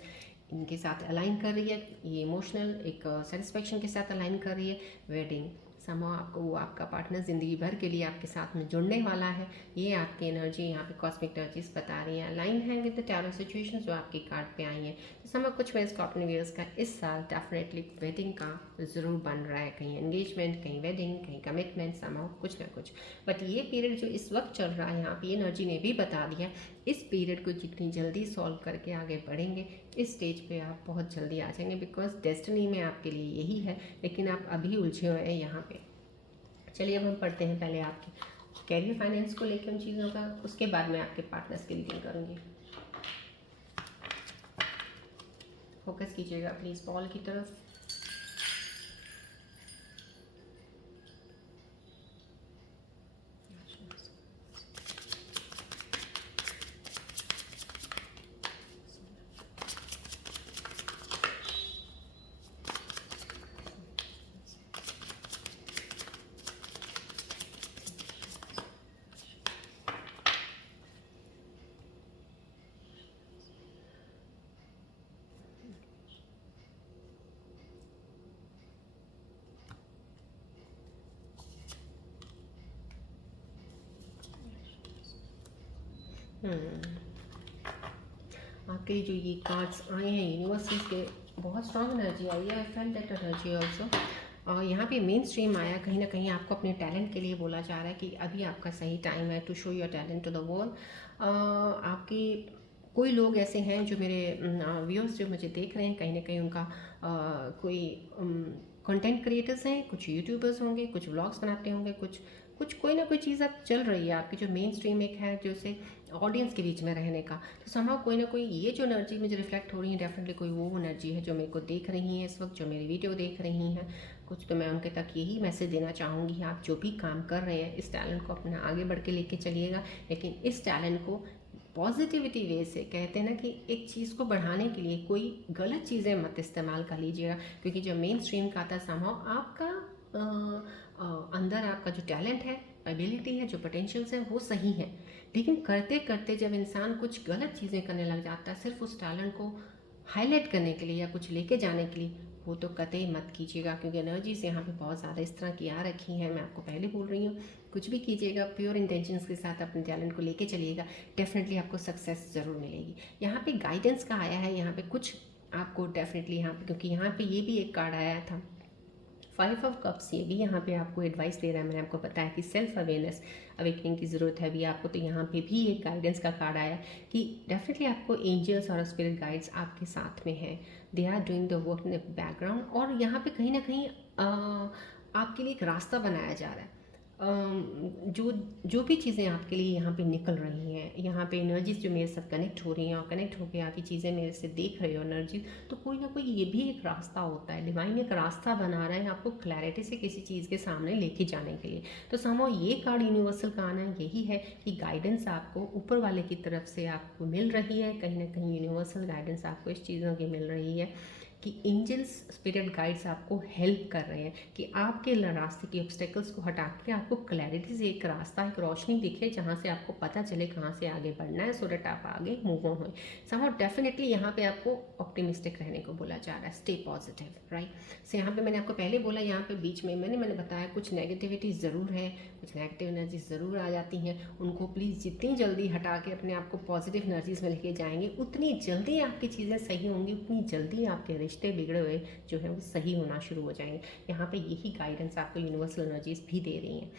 इनके साथ अलाइन कर रही है, ये इमोशनल एक सेटिस्फेक्शन के साथ अलाइन कर रही है। वेडिंग समाव आपको वो आपका पार्टनर ज़िंदगी भर के लिए आपके साथ में जुड़ने वाला है, ये आपकी एनर्जी यहाँ पे कॉस्मिक एनर्जीज बता रही हैं, अलाइन है विद द टैरो सिचुएशंस जो आपके कार्ड पे आई हैं। तो समाव कुछ वेज स्कॉर्पियन व्यूअर्स का इस साल डेफिनेटली वेडिंग का ज़रूर बन रहा है, कहीं एंगेजमेंट, कहीं वेडिंग, कहीं कमिटमेंट, समाव कुछ ना कुछ। बट ये पीरियड जो इस वक्त चल रहा है यहाँ पे एनर्जी ने भी बता दिया, इस पीरियड को जितनी जल्दी सॉल्व करके आगे बढ़ेंगे, इस स्टेज पे आप बहुत जल्दी आ जाएंगे, बिकॉज डेस्टिनी में आपके लिए यही है, लेकिन आप अभी उलझे हुए हैं यहाँ पे। चलिए अब हम पढ़ते हैं पहले आपके कैरियर फाइनेंस को लेकर उन चीज़ों का, उसके बाद मैं आपके पार्टनर्स की रीडिंग करूँगी। फोकस कीजिएगा प्लीज़ बॉल की तरफ। आपके जो ये कार्ड्स आए हैं यूनिवर्सिटीज़ के, बहुत स्ट्रॉन्ग एनर्जी आई है, I felt that energy also. यहाँ पे मेन स्ट्रीम आया, कहीं ना कहीं आपको अपने टैलेंट के लिए बोला जा रहा है कि अभी आपका सही टाइम है to show your talent to the world. आपकी कोई लोग ऐसे हैं जो मेरे व्यूअर्स जो मुझे देख रहे हैं, कहीं ना कहीं उनका कोई कंटेंट क्रिएटर्स हैं, कुछ यूट्यूबर्स होंगे, कुछ व्लॉग्स बनाते होंगे, कुछ कुछ कोई ना कोई चीज़ अब चल रही है आपकी, जो मेन स्ट्रीम एक है जो से ऑडियंस के बीच में रहने का। तो समहाउ कोई ना कोई ये जो एनर्जी मुझे रिफ्लेक्ट हो रही है, डेफिनेटली कोई वो एनर्जी है जो मेरे को देख रही हैं इस वक्त, जो मेरी वीडियो देख रही हैं कुछ, तो मैं उनके तक यही मैसेज देना चाहूँगी, आप जो भी काम कर रहे हैं इस टैलेंट को अपना आगे बढ़ के लेके चलिएगा, लेकिन इस टैलेंट को पॉजिटिविटी वे से, कहते हैं ना कि एक चीज़ को बढ़ाने के लिए कोई गलत चीज़ें मत इस्तेमाल कर लीजिएगा, क्योंकि जब मेन स्ट्रीम का आता है समहाउ आपका अंदर आपका जो टैलेंट है, एबिलिटी है, जो पोटेंशियल्स हैं वो सही है, लेकिन करते करते जब इंसान कुछ गलत चीज़ें करने लग जाता है सिर्फ उस टैलेंट को हाईलाइट करने के लिए या कुछ लेके जाने के लिए, वो तो कतई मत कीजिएगा, क्योंकि एनर्जीज यहाँ पे बहुत ज़्यादा इस तरह की आ रखी हैं। मैं आपको पहले बोल रही हूँ, कुछ भी कीजिएगा प्योर इंटेंशंस के साथ अपने टैलेंट को लेके चलिएगा, डेफिनेटली आपको सक्सेस ज़रूर मिलेगी। यहाँ पे गाइडेंस का आया है, यहाँ पे कुछ आपको डेफिनेटली यहाँ पे, क्योंकि यहाँ पे ये भी एक कार्ड आया था 5 ऑफ कप्स, ये भी यहाँ पे आपको एडवाइस दे रहा है। मैंने आपको बताया कि सेल्फ अवेयरनेस अवेकनिंग की ज़रूरत है अभी आपको, तो यहाँ पे भी एक गाइडेंस का कार्ड आया कि डेफिनेटली आपको एंजल्स और स्पिरिट गाइड्स आपके साथ में हैं, they are doing the work in the background. और यहाँ पे कहीं ना कहीं आपके लिए एक रास्ता बनाया जा रहा है। जो जो भी चीज़ें आपके लिए यहाँ पे निकल रही हैं, यहाँ पे एनर्जीज जो मेरे साथ कनेक्ट हो रही हैं और कनेक्ट होकर आप ये चीज़ें मेरे से देख रहे हो एनर्जी, तो कोई ना कोई ये भी एक रास्ता होता है, डिवाइन एक रास्ता बना रहा है आपको क्लैरिटी से किसी चीज़ के सामने लेके जाने के लिए। तो समहाउ ये कार्ड यूनिवर्सल का आना यही है कि गाइडेंस आपको ऊपर वाले की तरफ से आपको मिल रही है, कहीं ना कहीं यूनिवर्सल गाइडेंस आपको इस चीज़ों की मिल रही है कि एंजल्स स्पिरिट गाइड्स आपको हेल्प कर रहे हैं कि आपके रास्ते के ऑब्स्टेकल्स को हटा के आपको क्लैरिटी से एक रास्ता, एक रोशनी दिखे जहाँ से आपको पता चले कहाँ से आगे बढ़ना है, सो दैट आप आगे मूव ऑन हो। समहाउ डेफिनेटली यहाँ पे आपको ऑप्टिमिस्टिक रहने को बोला जा रहा है, स्टे पॉजिटिव, राइट। सो यहाँ पे मैंने आपको पहले बोला, यहाँ पे बीच में मैंने बताया कुछ नेगेटिविटी ज़रूर है, कुछ नेगेटिव एनर्जी ज़रूर आ जाती हैं, उनको प्लीज़ जितनी जल्दी हटा के अपने आप को पॉजिटिव एनर्जीज में लेके जाएंगे, उतनी जल्दी आपकी चीज़ें सही होंगी, उतनी जल्दी आपके रिश्ते बिगड़े हुए जो है वो सही होना शुरू हो जाएंगे। यहाँ पे यही गाइडेंस आपको यूनिवर्सल एनर्जीज भी दे रही हैं।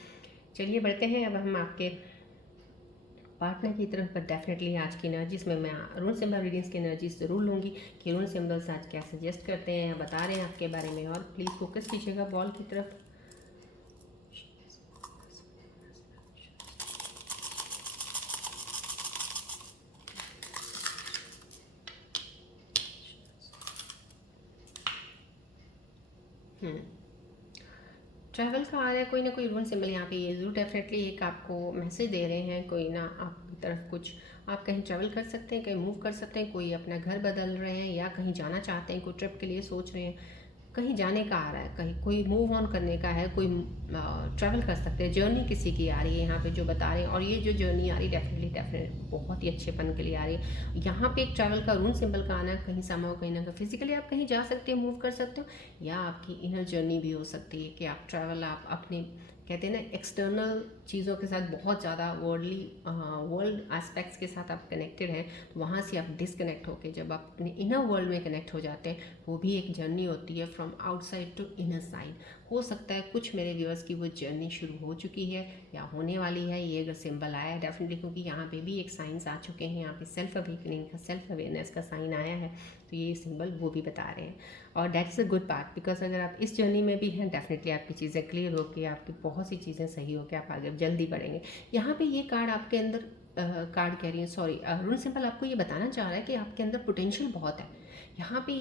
चलिए बढ़ते हैं अब हम आपके पार्टनर की तरफ। पर डेफिनेटली आज की एनर्जीज में मैं रून सिंबल रीडिंग्स की एनर्जीज ज़रूर लूँगी कि रून सिंबल्स आज क्या सजेस्ट करते हैं या बता रहे हैं आपके बारे में, और प्लीज़ फोकस कीजिएगा बॉल की तरफ। ट्रैवल का आ रहा है, कोई ना कोई रून सिंबल यहाँ पे ये ज़रूर डेफिनेटली एक आपको मैसेज दे रहे हैं, कोई ना आपकी तरफ कुछ, आप कहीं ट्रैवल कर सकते हैं, कहीं मूव कर सकते हैं, कोई अपना घर बदल रहे हैं या कहीं जाना चाहते हैं, कोई ट्रिप के लिए सोच रहे हैं, कहीं जाने का आ रहा है, कहीं कोई मूव ऑन करने का है, कोई ट्रैवल कर सकते हैं, जर्नी किसी की आ रही है यहाँ पे जो बता रहे हैं। और ये जो जर्नी आ रही है डेफिनेटली बहुत ही अच्छेपन के लिए आ रही है। यहाँ पे एक ट्रैवल का रून सिंबल का आना है, कहीं समय कहीं ना कहीं फिजिकली आप कहीं जा सकते हो, मूव कर सकते हो, या आपकी इनर जर्नी भी हो सकती है कि आप ट्रैवल, आप अपने कहते हैं ना एक्सटर्नल चीज़ों के साथ बहुत ज़्यादा वर्ल्ड एस्पेक्ट्स के साथ आप कनेक्टेड हैं, तो वहाँ से आप डिसकनेक्ट होकर जब आप अपने इनर वर्ल्ड में कनेक्ट हो जाते हैं, वो भी एक जर्नी होती है from outside to inner side. हो सकता है कुछ मेरे व्यूअर्स की वो जर्नी शुरू हो चुकी है या होने वाली है, ये अगर सिंबल आया है डेफिनेटली, क्योंकि यहाँ पे भी एक साइंस आ चुके हैं, यहाँ पे सेल्फ अवेकनिंग का, सेल्फ अवेयरनेस का साइन आया है, तो ये सिंबल वो भी बता रहे हैं। और that is a good part, because अगर आप इस जर्नी में भी हैं, डेफिनेटली आपकी चीज़ें क्लियर होकर, आपकी बहुत सी चीज़ें सही होकर आप आगे जल्दी बढ़ेंगे। यहाँ पे ये कार्ड आपके अंदर कार्ड कह रही है, सॉरी रून सिंबल आपको ये बताना चाह रहा है कि आपके अंदर पोटेंशियल बहुत है। यहाँ पे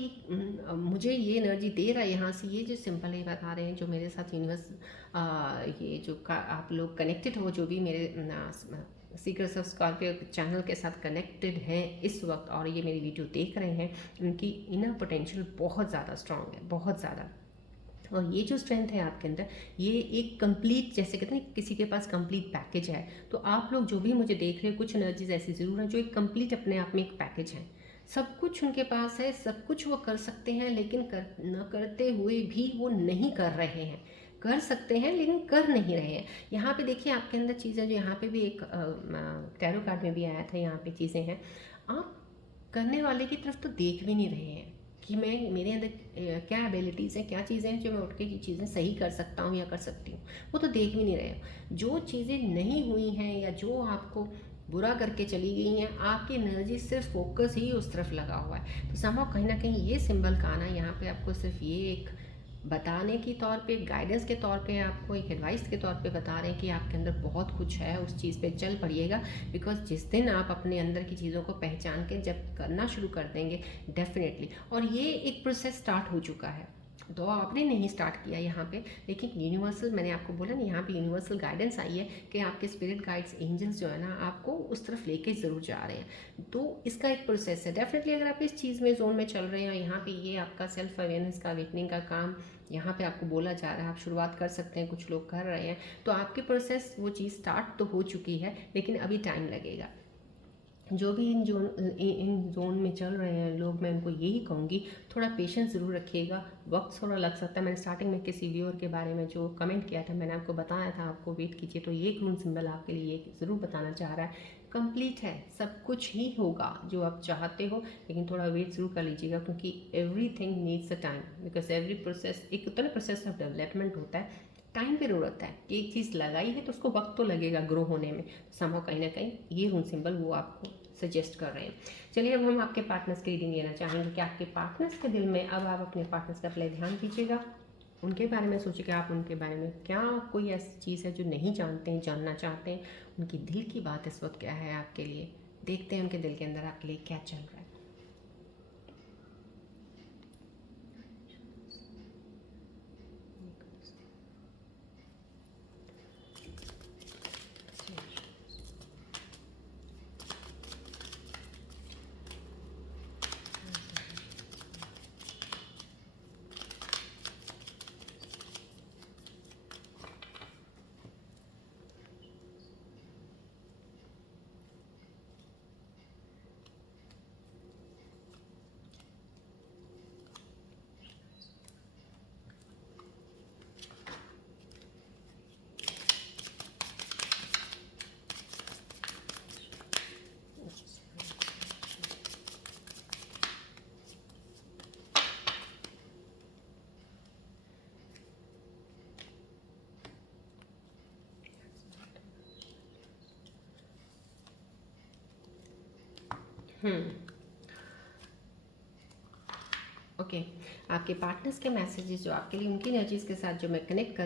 मुझे ये एनर्जी दे रहा है, यहाँ से ये जो सिंपल है बता रहे हैं, जो मेरे साथ यूनिवर्स ये जो आप लोग कनेक्टेड हो, जो भी मेरे सीक्रेट्स ऑफ स्कॉर्पियो चैनल के साथ कनेक्टेड हैं इस वक्त और ये मेरी वीडियो देख रहे हैं, उनकी इनर पोटेंशियल बहुत ज़्यादा स्ट्रांग है, बहुत ज़्यादा। और ये जो स्ट्रेंथ है आपके अंदर, ये एक कंप्लीट, जैसे कहते हैं किसी के पास कंप्लीट पैकेज है, तो आप लोग जो भी मुझे देख रहे हैं, कुछ एनर्जीज ऐसी ज़रूर हैं जो एक कंप्लीट अपने आप में एक पैकेज है, सब कुछ उनके पास है, सब कुछ वो कर सकते हैं, लेकिन न करते हुए भी वो नहीं कर रहे हैं, कर सकते हैं लेकिन कर नहीं रहे हैं। यहाँ पे देखिए आपके अंदर चीज़ें, जो यहाँ पे भी एक टैरो कार्ड में भी आया था, यहाँ पे चीज़ें हैं, आप करने वाले की तरफ तो देख भी नहीं रहे हैं कि मैं, मेरे अंदर क्या एबिलिटीज़ हैं, क्या चीज़ें हैं जो मैं उठ के की चीज़ें सही कर सकता हूँ या कर सकती हूँ, वो तो देख भी नहीं रहे हो। जो चीज़ें नहीं हुई हैं या जो आपको बुरा करके चली गई हैं, आपकी एनर्जी सिर्फ फोकस ही उस तरफ लगा हुआ है। तो समहाउ कहीं ना कहीं ये सिंबल का आना यहाँ पे आपको सिर्फ ये एक बताने की तौर पे, गाइडेंस के तौर पे, आपको एक एडवाइस के तौर पे बता रहे हैं कि आपके अंदर बहुत कुछ है, उस चीज़ पे चल पड़िएगा। बिकॉज जिस दिन आप अपने अंदर की चीज़ों को पहचान के जब करना शुरू कर देंगे डेफिनेटली, और ये एक प्रोसेस स्टार्ट हो चुका है, तो आपने नहीं स्टार्ट किया यहाँ पे, लेकिन यूनिवर्सल, मैंने आपको बोला ना, यहाँ पे यूनिवर्सल गाइडेंस आई है कि आपके स्पिरिट गाइड्स, एंजल्स जो है ना, आपको उस तरफ लेके ज़रूर जा रहे हैं। तो इसका एक प्रोसेस है डेफिनेटली। अगर आप इस चीज़ में जोन में चल रहे हैं, यहाँ पे ये आपका सेल्फ अवेयरनेस का, अवेकनिंग का काम यहाँ पे आपको बोला जा रहा है, आप शुरुआत कर सकते हैं, कुछ लोग कर रहे हैं, तो आपकी प्रोसेस वो चीज़ स्टार्ट तो हो चुकी है, लेकिन अभी टाइम लगेगा। जो भी इन जोन में चल रहे हैं लोग, मैं उनको यही कहूँगी थोड़ा पेशेंस ज़रूर रखिएगा। वक्त थोड़ा लग सकता है। मैंने स्टार्टिंग में किसी व्यूअर के बारे में जो कमेंट किया था, मैंने आपको बताया था आपको वेट कीजिए, तो ये ग्रून सिंबल आपके लिए ये ज़रूर बताना चाह रहा है कंप्लीट है, सब कुछ ही होगा जो आप चाहते हो, लेकिन थोड़ा वेट ज़रूर कर लीजिएगा, क्योंकि everything needs a time, because every process एक होता है ना, प्रोसेस ऑफ डेवलपमेंट होता है, टाइम की ज़रूरत है कि एक चीज़ लगाई है तो उसको वक्त तो लगेगा ग्रो होने में। संभव कहीं ना कहीं ये रून सिंबल वो आपको सजेस्ट कर रहे हैं। चलिए अब हम आपके पार्टनर्स की रीडिंग लेना चाहेंगे कि आपके पार्टनर्स के दिल में, अब आप अपने पार्टनर्स का पहले ध्यान कीजिएगा, उनके बारे में सोचिए कि आप उनके बारे में क्या कोई ऐसी चीज़ है जो नहीं जानते हैं, जानना चाहते हैं, उनकी दिल की बात इस वक्त क्या है आपके लिए। देखते हैं उनके दिल के अंदर आपके लिए क्या चल रहा है। ओके आपके पार्टनर्स के मैसेजेस जो आपके लिए उनकी एनर्जीज के साथ जो मैं कनेक्ट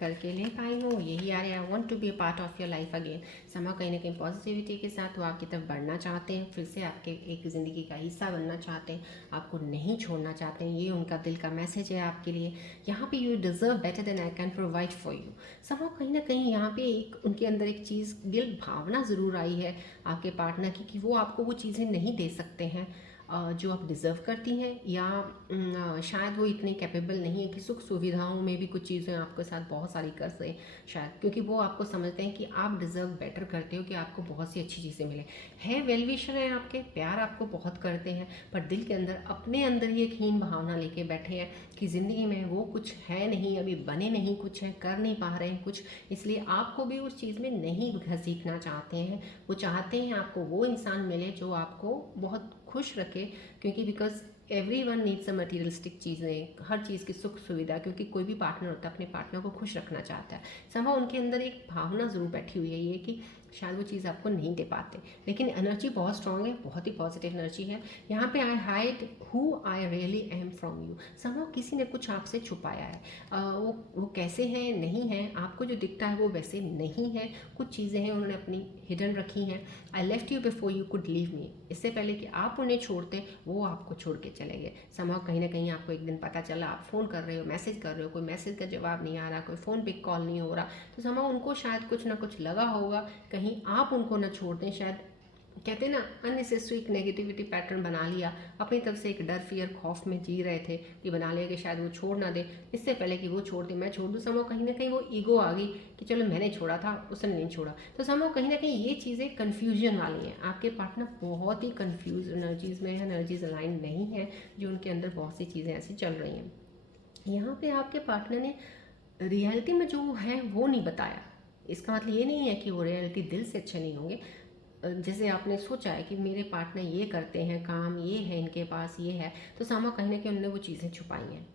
करके ले पाई हूँ यही आ रहे हैं। I want to be a part of your life again. समा कहीं ना कहीं पॉजिटिविटी के साथ वो आपकी तरफ बढ़ना चाहते हैं, फिर से आपके एक ज़िंदगी का हिस्सा बनना चाहते हैं, आपको नहीं छोड़ना चाहते हैं। ये उनका दिल का मैसेज है आपके लिए। यहाँ पे you deserve better than I can provide for you. समा कहीं ना कहीं यहाँ पे एक उनके अंदर एक चीज़ दिल भावना ज़रूर आई है आपके पार्टनर की कि वो आपको वो चीज़ें नहीं दे सकते हैं जो आप डिज़र्व करती हैं, या शायद वो इतने कैपेबल नहीं है कि सुख सुविधाओं में भी कुछ चीज़ें आपके साथ बहुत सारी कर सकें, शायद क्योंकि वो आपको समझते हैं कि आप डिज़र्व बेटर करते हो, कि आपको बहुत सी अच्छी चीज़ें मिले है। वेल विशर है आपके, प्यार आपको बहुत करते हैं, पर दिल के अंदर अपने अंदर ही एक हीन भावना लेके बैठे हैं कि ज़िंदगी में वो कुछ है नहीं, अभी बने नहीं कुछ है, कर नहीं पा रहे हैं कुछ, इसलिए आपको भी उस चीज़ में नहीं घसीटना चाहते हैं। वो चाहते हैं आपको वो इंसान मिले जो आपको बहुत खुश रखे, क्योंकि because every one needs a materialistic चीज़ें, हर चीज़ की सुख सुविधा, क्योंकि कोई भी पार्टनर होता है अपने पार्टनर को खुश रखना चाहता है। समझो उनके अंदर एक भावना ज़रूर बैठी हुई है ये कि शायद वो चीज़ आपको नहीं दे पाते, लेकिन एनर्जी बहुत स्ट्रांग है, बहुत ही पॉजिटिव एनर्जी है यहाँ पे। आई hide who I really am from you. समझो किसी ने कुछ आपसे छुपाया है। वो कैसे हैं नहीं हैं, आपको जो दिखता है वो वैसे नहीं है, कुछ चीज़ें हैं उन्होंने अपनी हिडन रखी हैं। I left you before you could leave me. इससे पहले कि आप उन्हें छोड़ते वो आपको छोड़ के चले गए। समहाउ कहीं ना कहीं आपको एक दिन पता चला, आप फ़ोन कर रहे हो, मैसेज कर रहे हो, कोई मैसेज का जवाब नहीं आ रहा, कोई फ़ोन पे कॉल नहीं हो रहा, तो समहाउ उनको शायद कुछ ना कुछ लगा होगा कहीं आप उनको ना छोड़ दें। शायद कहते हैं ना, अननेसेसरी एक नेगेटिविटी पैटर्न बना लिया, अपनी तरफ से एक डर फियर खौफ में जी रहे थे कि बना लिया कि शायद वो छोड़ ना दे, इससे पहले कि वो छोड़ दे मैं छोड़ दूँ। समझो कहीं ना कहीं वो ईगो आ गई कि चलो मैंने छोड़ा था उसने नहीं छोड़ा, तो समझो कहीं ना कहीं ये चीज़ें कन्फ्यूजन वाली हैं। आपके पार्टनर बहुत ही कन्फ्यूज एनर्जीज़ में है, एनर्जीज अलाइन नहीं है, जो उनके अंदर बहुत सी चीज़ें ऐसी चल रही हैं। यहाँ पे आपके पार्टनर ने रियलिटी में जो है वो नहीं बताया। इसका मतलब ये नहीं है कि वो रियलिटी दिल से अच्छे नहीं होंगे। जैसे आपने सोचा है कि मेरे पार्टनर ये करते हैं काम, ये है इनके पास, ये है, तो सामा कहीं ना कहीं उन्होंने वो चीज़ें छुपाई हैं।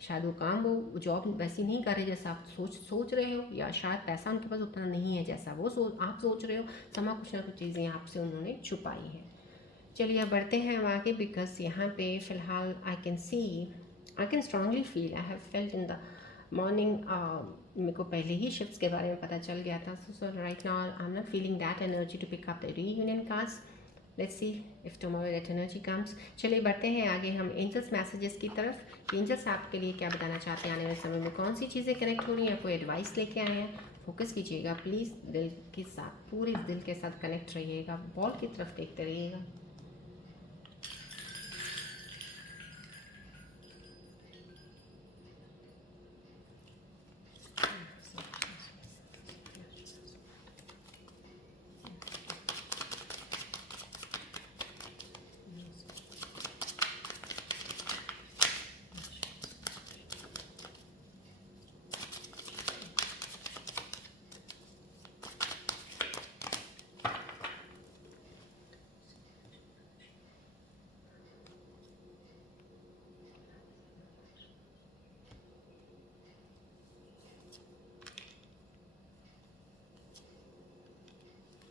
शायद वो काम, वो जॉब वैसी नहीं कर रहे जैसा आप सोच रहे हो, या शायद पैसा उनके पास उतना नहीं है जैसा वो आप सोच रहे हो। समा कुछ ना कुछ चीज़ें आपसे उन्होंने छुपाई हैं। चलिए अब बढ़ते हैं हम आगे, बिकॉज यहाँ पे फ़िलहाल I can strongly feel, I have felt in the morning. मेरे को पहले ही शिफ्ट्स के बारे में पता चल गया था, so right now I am not feeling that energy to pick up the reunion cards. Let's see if tomorrow that energy comes. चलिए बढ़ते हैं आगे हम एंजल्स मैसेजेस की तरफ। एंजल्स आपके लिए क्या बताना चाहते हैं, आने वाले समय में कौन सी चीज़ें कनेक्ट हो रही हैं, कोई एडवाइस लेके आए हैं। फोकस कीजिएगा प्लीज़, दिल के साथ, पूरे दिल के साथ कनेक्ट रहिएगा, बॉल की तरफ देखते रहिएगा।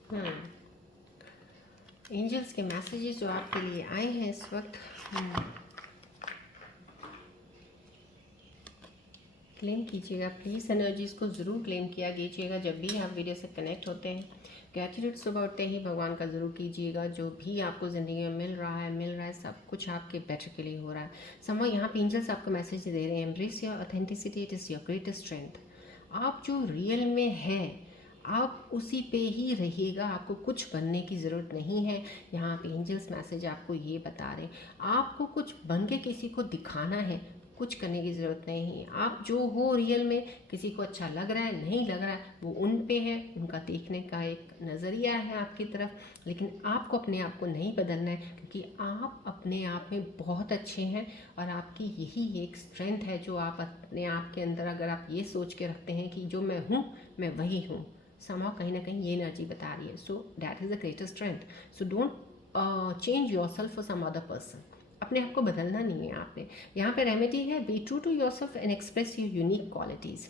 हम्म एंजल्स के मैसेजेस जो आपके लिए आए हैं इस वक्त, क्लेम कीजिएगा प्लीज़। एनर्जीज को ज़रूर क्लेम किया कीजिएगा जब भी आप वीडियो से कनेक्ट होते हैं। ग्रैटिट्यूड सुबह उठते ही भगवान का ज़रूर कीजिएगा। जो भी आपको ज़िंदगी में मिल रहा है सब कुछ आपके बेटर के लिए हो रहा है। समझो यहाँ पे एंजल्स आपको मैसेज दे रहे हैं, embrace your authenticity, it is your greatest strength. आप जो रियल में है आप उसी पे ही रहिएगा, आपको कुछ बनने की ज़रूरत नहीं है। यहाँ पे एंजल्स मैसेज आपको ये बता रहे हैं, आपको कुछ बन के किसी को दिखाना है, कुछ करने की ज़रूरत नहीं है। आप जो हो रियल में, किसी को अच्छा लग रहा है नहीं लग रहा है वो उन पे है, उनका देखने का एक नज़रिया है आपकी तरफ, लेकिन आपको अपने आप को नहीं बदलना है क्योंकि आप अपने आप में बहुत अच्छे हैं और आपकी यही एक स्ट्रेंथ है जो आप अपने आप के अंदर अगर आप ये सोच के रखते हैं कि जो मैं हूँ मैं वही हूँ, समाव कहीं ना कहीं ये एनर्जी बता रही है। So that is the greatest strength. So don't change yourself for some other person. अपने आप को बदलना नहीं है आपने। यहाँ पे रेमेडी है, be true to yourself and express your unique qualities.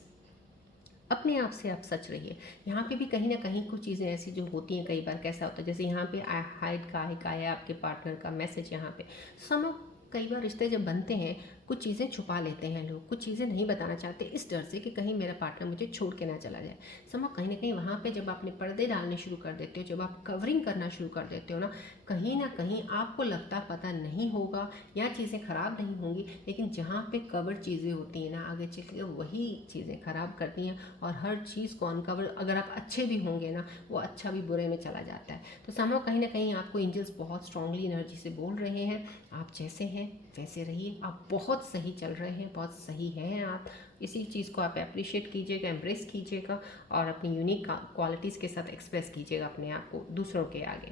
अपने आप से आप सच रहिए। यहाँ पे भी कहीं ना कहीं कुछ चीज़ें ऐसी जो होती हैं, कई बार कैसा होता है जैसे यहाँ पे हाइड का है आपके पार्टनर का मैसेज यहाँ पे। सम कई बार रिश्ते जब बनते हैं कुछ चीज़ें छुपा लेते हैं लोग, कुछ चीज़ें नहीं बताना चाहते इस डर से कि कहीं मेरा पार्टनर मुझे छोड़ के ना चला जाए। समा कहीं ना कहीं वहाँ पे जब आपने पर्दे डालने शुरू कर देते हो, जब आप कवरिंग करना शुरू कर देते हो ना कहीं आपको लगता पता नहीं होगा या चीज़ें ख़राब नहीं होंगी, लेकिन जहाँ पे कवर चीज़ें होती हैं ना आगे चल के वही चीज़ें ख़राब करती हैं। और हर चीज़ को अनकवर अगर आप अच्छे भी होंगे ना वो अच्छा भी बुरे में चला जाता है। तो समा कहीं ना कहीं आपको एंजल्स बहुत स्ट्रांगली एनर्जी से बोल रहे हैं, आप जैसे हैं वैसे रहिए, आप बहुत सही चल रहे हैं, बहुत सही हैं आप। इसी चीज़ को आप अप्रिशिएट कीजिएगा, एम्ब्रेस कीजिएगा और अपनी यूनिक क्वालिटीज़ के साथ एक्सप्रेस कीजिएगा अपने आप को दूसरों के आगे।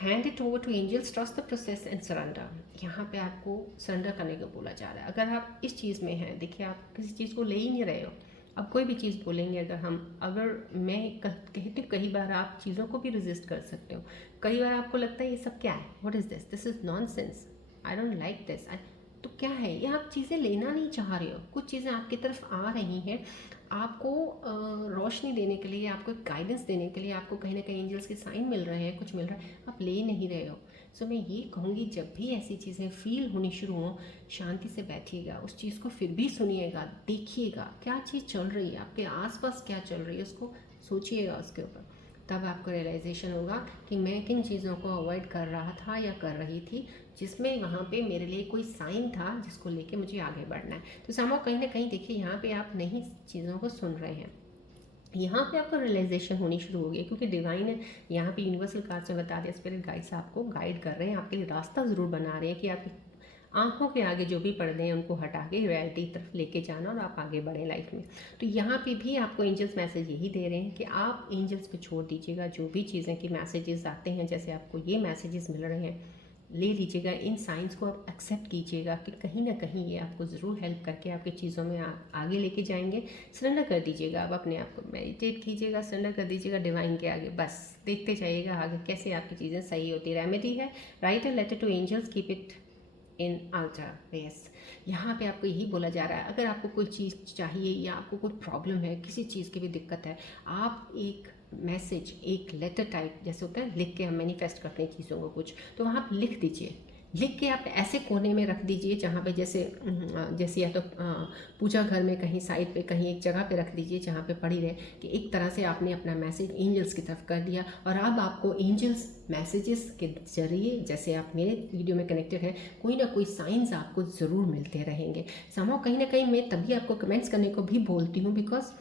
Hand it over to angels, trust the process and surrender. यहाँ पे आपको सरेंडर करने को बोला जा रहा है। अगर आप इस चीज़ में हैं, देखिए आप किसी चीज़ को ले ही नहीं रहे हो। अब कोई भी चीज़ बोलेंगे अगर मैं कहती हूँ कई बार आप चीज़ों को भी रेजिस्ट कर सकते हो। कई बार आपको लगता है ये सब क्या है, what is this, this is nonsense, I don't like this. तो क्या है ये, आप चीज़ें लेना नहीं चाह रहे हो, कुछ चीज़ें आपकी तरफ आ रही हैं आपको रोशनी देने के लिए, आपको गाइडेंस देने के लिए, आपको कहीं ना कहीं एंजल्स के साइन मिल रहे हैं, कुछ मिल रहा है, आप ले नहीं रहे हो। सो मैं ये कहूँगी जब भी ऐसी चीज़ें फील होनी शुरू हों शांति से बैठिएगा, उस चीज़ को फिर भी सुनिएगा, देखिएगा क्या चीज़ चल रही है आपके आसपास, क्या चल रही है उसको सोचिएगा उसके ऊपर। तब आपको रियलाइजेशन होगा कि मैं किन चीज़ों को अवॉइड कर रहा था या कर रही थी जिसमें वहाँ पे मेरे लिए कोई साइन था जिसको लेके मुझे आगे बढ़ना है। तो समाव कहीं ना कहीं देखिए यहाँ पे आप नई चीज़ों को सुन रहे हैं, यहाँ पे आपको रियलाइजेशन होनी शुरू हो गई क्योंकि डिवाइन है यहाँ पे यूनिवर्सल कार्ड में बता दिया, स्पिरिट गाइड्स आपको गाइड कर रहे हैं, आपके लिए रास्ता ज़रूर बना रहे हैं कि आपकी आंखों के आगे जो भी पर्दे हैं उनको हटा के रियलिटी की तरफ लेके जाना और आप आगे बढ़ें लाइफ में। तो यहाँ पे भी आपको एंजल्स मैसेज यही दे रहे हैं कि आप एंजल्स पे छोड़ दीजिएगा जो भी चीज़ें कि मैसेजेस आते हैं, जैसे आपको ये मैसेजेस मिल रहे हैं ले लीजिएगा, इन साइंस को आप एक्सेप्ट कीजिएगा कि कहीं ना कहीं ये आपको ज़रूर हेल्प करके आपकी चीज़ों में आगे लेके जाएंगे। सरेंडर कर दीजिएगा, आप अपने आप को मेडिटेट कीजिएगा, सरेंडर कर दीजिएगा डिवाइन के आगे, बस देखते जाइएगा आगे कैसे आपकी चीज़ें सही होती। रेमेडी है, write a letter to angels, keep it in altar vase. यहाँ पे आपको यही बोला जा रहा है अगर आपको कोई चीज़ चाहिए या आपको कोई प्रॉब्लम है, किसी चीज़ की भी दिक्कत है, आप एक मैसेज, एक लेटर टाइप जैसे होता है लिख के हम मैनिफेस्ट करते हैं चीज़ों को कुछ, तो वहाँ आप लिख दीजिए, लिख के आप ऐसे कोने में रख दीजिए जहाँ पे जैसे या तो पूजा घर में कहीं साइड पे कहीं एक जगह पे रख दीजिए जहाँ पे पड़ी रहे कि एक तरह से आपने अपना मैसेज एंजल्स की तरफ कर दिया। और अब आपको एंजल्स मैसेजेस के जरिए जैसे आप मेरे वीडियो में कनेक्टेड हैं कोई ना कोई साइंस आपको ज़रूर मिलते रहेंगे। समहाउ कहीं ना कहीं मैं तभी आपको कमेंट्स करने को भी बोलती हूँ बिकॉज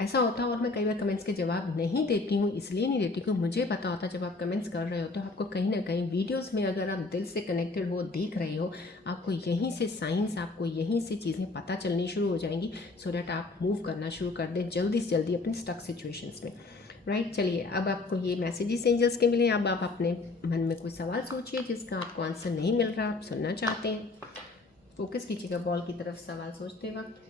ऐसा होता है और मैं कई बार कमेंट्स के जवाब नहीं देती हूँ, इसलिए नहीं देती क्योंकि मुझे पता होता है जब आप कमेंट्स कर रहे हो तो आपको कहीं ना कहीं वीडियोस में अगर आप दिल से कनेक्टेड हो, देख रहे हो, आपको यहीं से साइंस, आपको यहीं से चीज़ें पता चलनी शुरू हो जाएंगी सो डैट आप मूव करना शुरू कर दें जल्दी से जल्दी अपने स्टक सिचुएशंस में। राइट, चलिए अब आपको ये मैसेजेस एंजल्स के मिले, अब आप अपने मन में कोई सवाल सोचिए जिसका आपको आंसर नहीं मिल रहा, आप सुनना चाहते हैं। फोकस कीजिएगा बॉल की तरफ सवाल सोचते वक्त।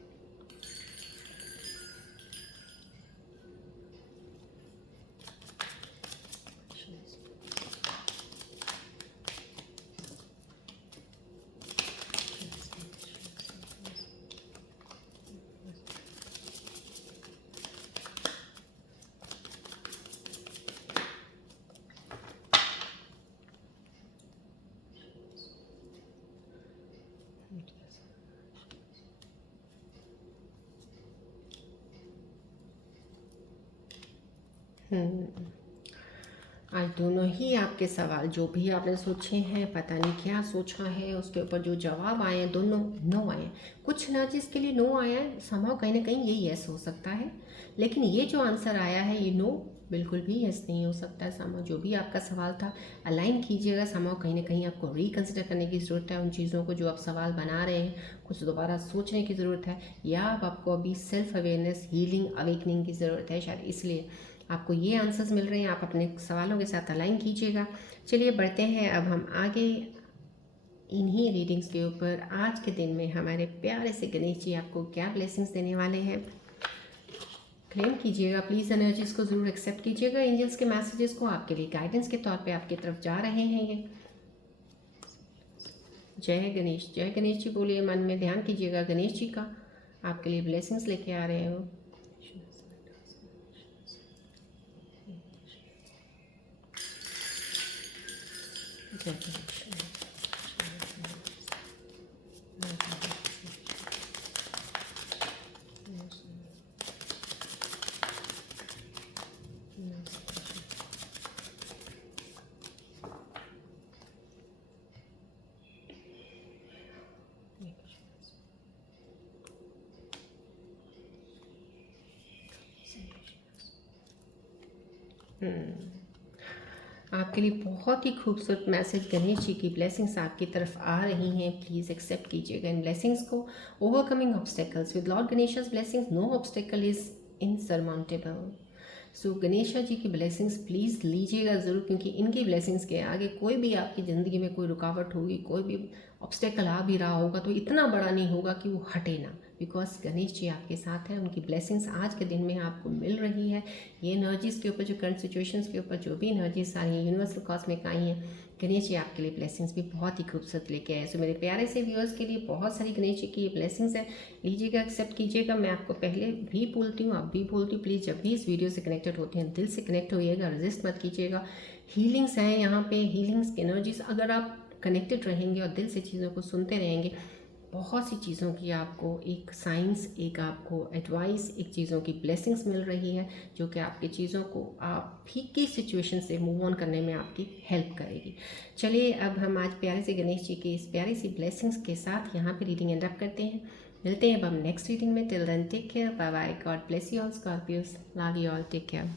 आज दोनों ही आपके सवाल जो भी आपने सोचे हैं, पता नहीं क्या सोचा है, उसके ऊपर जो जवाब आए हैं दोनों नो आए हैं। कुछ ना जिसके लिए नो आया है समाव कहीं ना कहीं ये यस हो सकता है, लेकिन ये जो आंसर आया है ये नो बिल्कुल भी यस नहीं हो सकता है। समाव जो भी आपका सवाल था अलाइन कीजिएगा, समाव कहीं ना कहीं आपको रिकन्सिडर करने की ज़रूरत है उन चीज़ों को जो आप सवाल बना रहे हैं, कुछ दोबारा सोचने की ज़रूरत है, या आपको अभी सेल्फ अवेयरनेस हीलिंग अवेकनिंग की ज़रूरत है, शायद इसलिए आपको ये आंसर्स मिल रहे हैं। आप अपने सवालों के साथ अलाइन कीजिएगा। चलिए बढ़ते हैं अब हम आगे इन्हीं रीडिंग्स के ऊपर। आज के दिन में हमारे प्यारे से गणेश जी आपको क्या ब्लेसिंग्स देने वाले हैं, क्लेम कीजिएगा प्लीज़। एनर्जीज को ज़रूर एक्सेप्ट कीजिएगा। एंजल्स के मैसेजेस को आपके लिए गाइडेंस के तौर पे आपकी तरफ जा रहे हैं ये। जय गणेश जी बोलिए, मन में ध्यान कीजिएगा गणेश जी का, आपके लिए ब्लेसिंग्स लेके आ रहे हो। जय गणेश। आपके लिए बहुत ही खूबसूरत मैसेज गणेश जी की ब्लेसिंग्स आपकी तरफ आ रही हैं, प्लीज़ एक्सेप्ट कीजिएगा इन ब्लेसिंग्स को। ओवरकमिंग ऑब्स्टेकल्स विद लॉर्ड गणेशा's blessings, no obstacle is insurmountable. So Ganesha ji की ब्लेसिंग्स प्लीज़ लीजिएगा ज़रूर, क्योंकि इनकी ब्लेसिंग्स के आगे कोई भी आपकी ज़िंदगी में कोई रुकावट होगी, कोई भी ऑब्स्टेकल आ भी रहा होगा तो इतना बड़ा नहीं होगा कि वो हटे ना, बिकॉज गणेश जी आपके साथ हैं। उनकी ब्लेसिंग्स आज के दिन में आपको मिल रही है। ये एनर्जीज़ के ऊपर, जो करंट सिचुएशंस के ऊपर जो भी एनर्जीज आई हैं यूनिवर्सल कॉस्मिक आई हैं, गणेश जी आपके लिए ब्लेसिंग्स भी बहुत ही खूबसूरत लेके आए। सो मेरे प्यारे से व्यूअर्स के लिए बहुत सारी गणेश जी की ये ब्लेसिंग्स है, लीजिएगा, एक्सेप्ट कीजिएगा। मैं आपको पहले भी बोलती हूँ, अब भी बोलती हूँ, प्लीज़ जब भी इस वीडियो से कनेक्टेड होते हैं दिल से कनेक्ट होइएगा, रेजिस्ट मत कीजिएगा। हीलिंग्स हैं यहाँ पे, हीलिंग्स की एनर्जीज, अगर आप कनेक्टेड रहेंगे और दिल से चीज़ों को सुनते रहेंगे, बहुत सी चीज़ों की आपको एक साइंस, एक आपको एडवाइस, एक चीज़ों की ब्लेसिंग्स मिल रही है जो कि आपकी चीज़ों को आप ही की सिचुएशन से मूव ऑन करने में आपकी हेल्प करेगी। चलिए अब हम आज प्यारे से गणेश जी की इस प्यारी सी ब्लेसिंग्स के साथ यहाँ पे रीडिंग एंड अप करते हैं। मिलते हैं अब हम नेक्स्ट रीडिंग में। Till then take care, bye bye, God bless you all Scorpios, love you all, take care.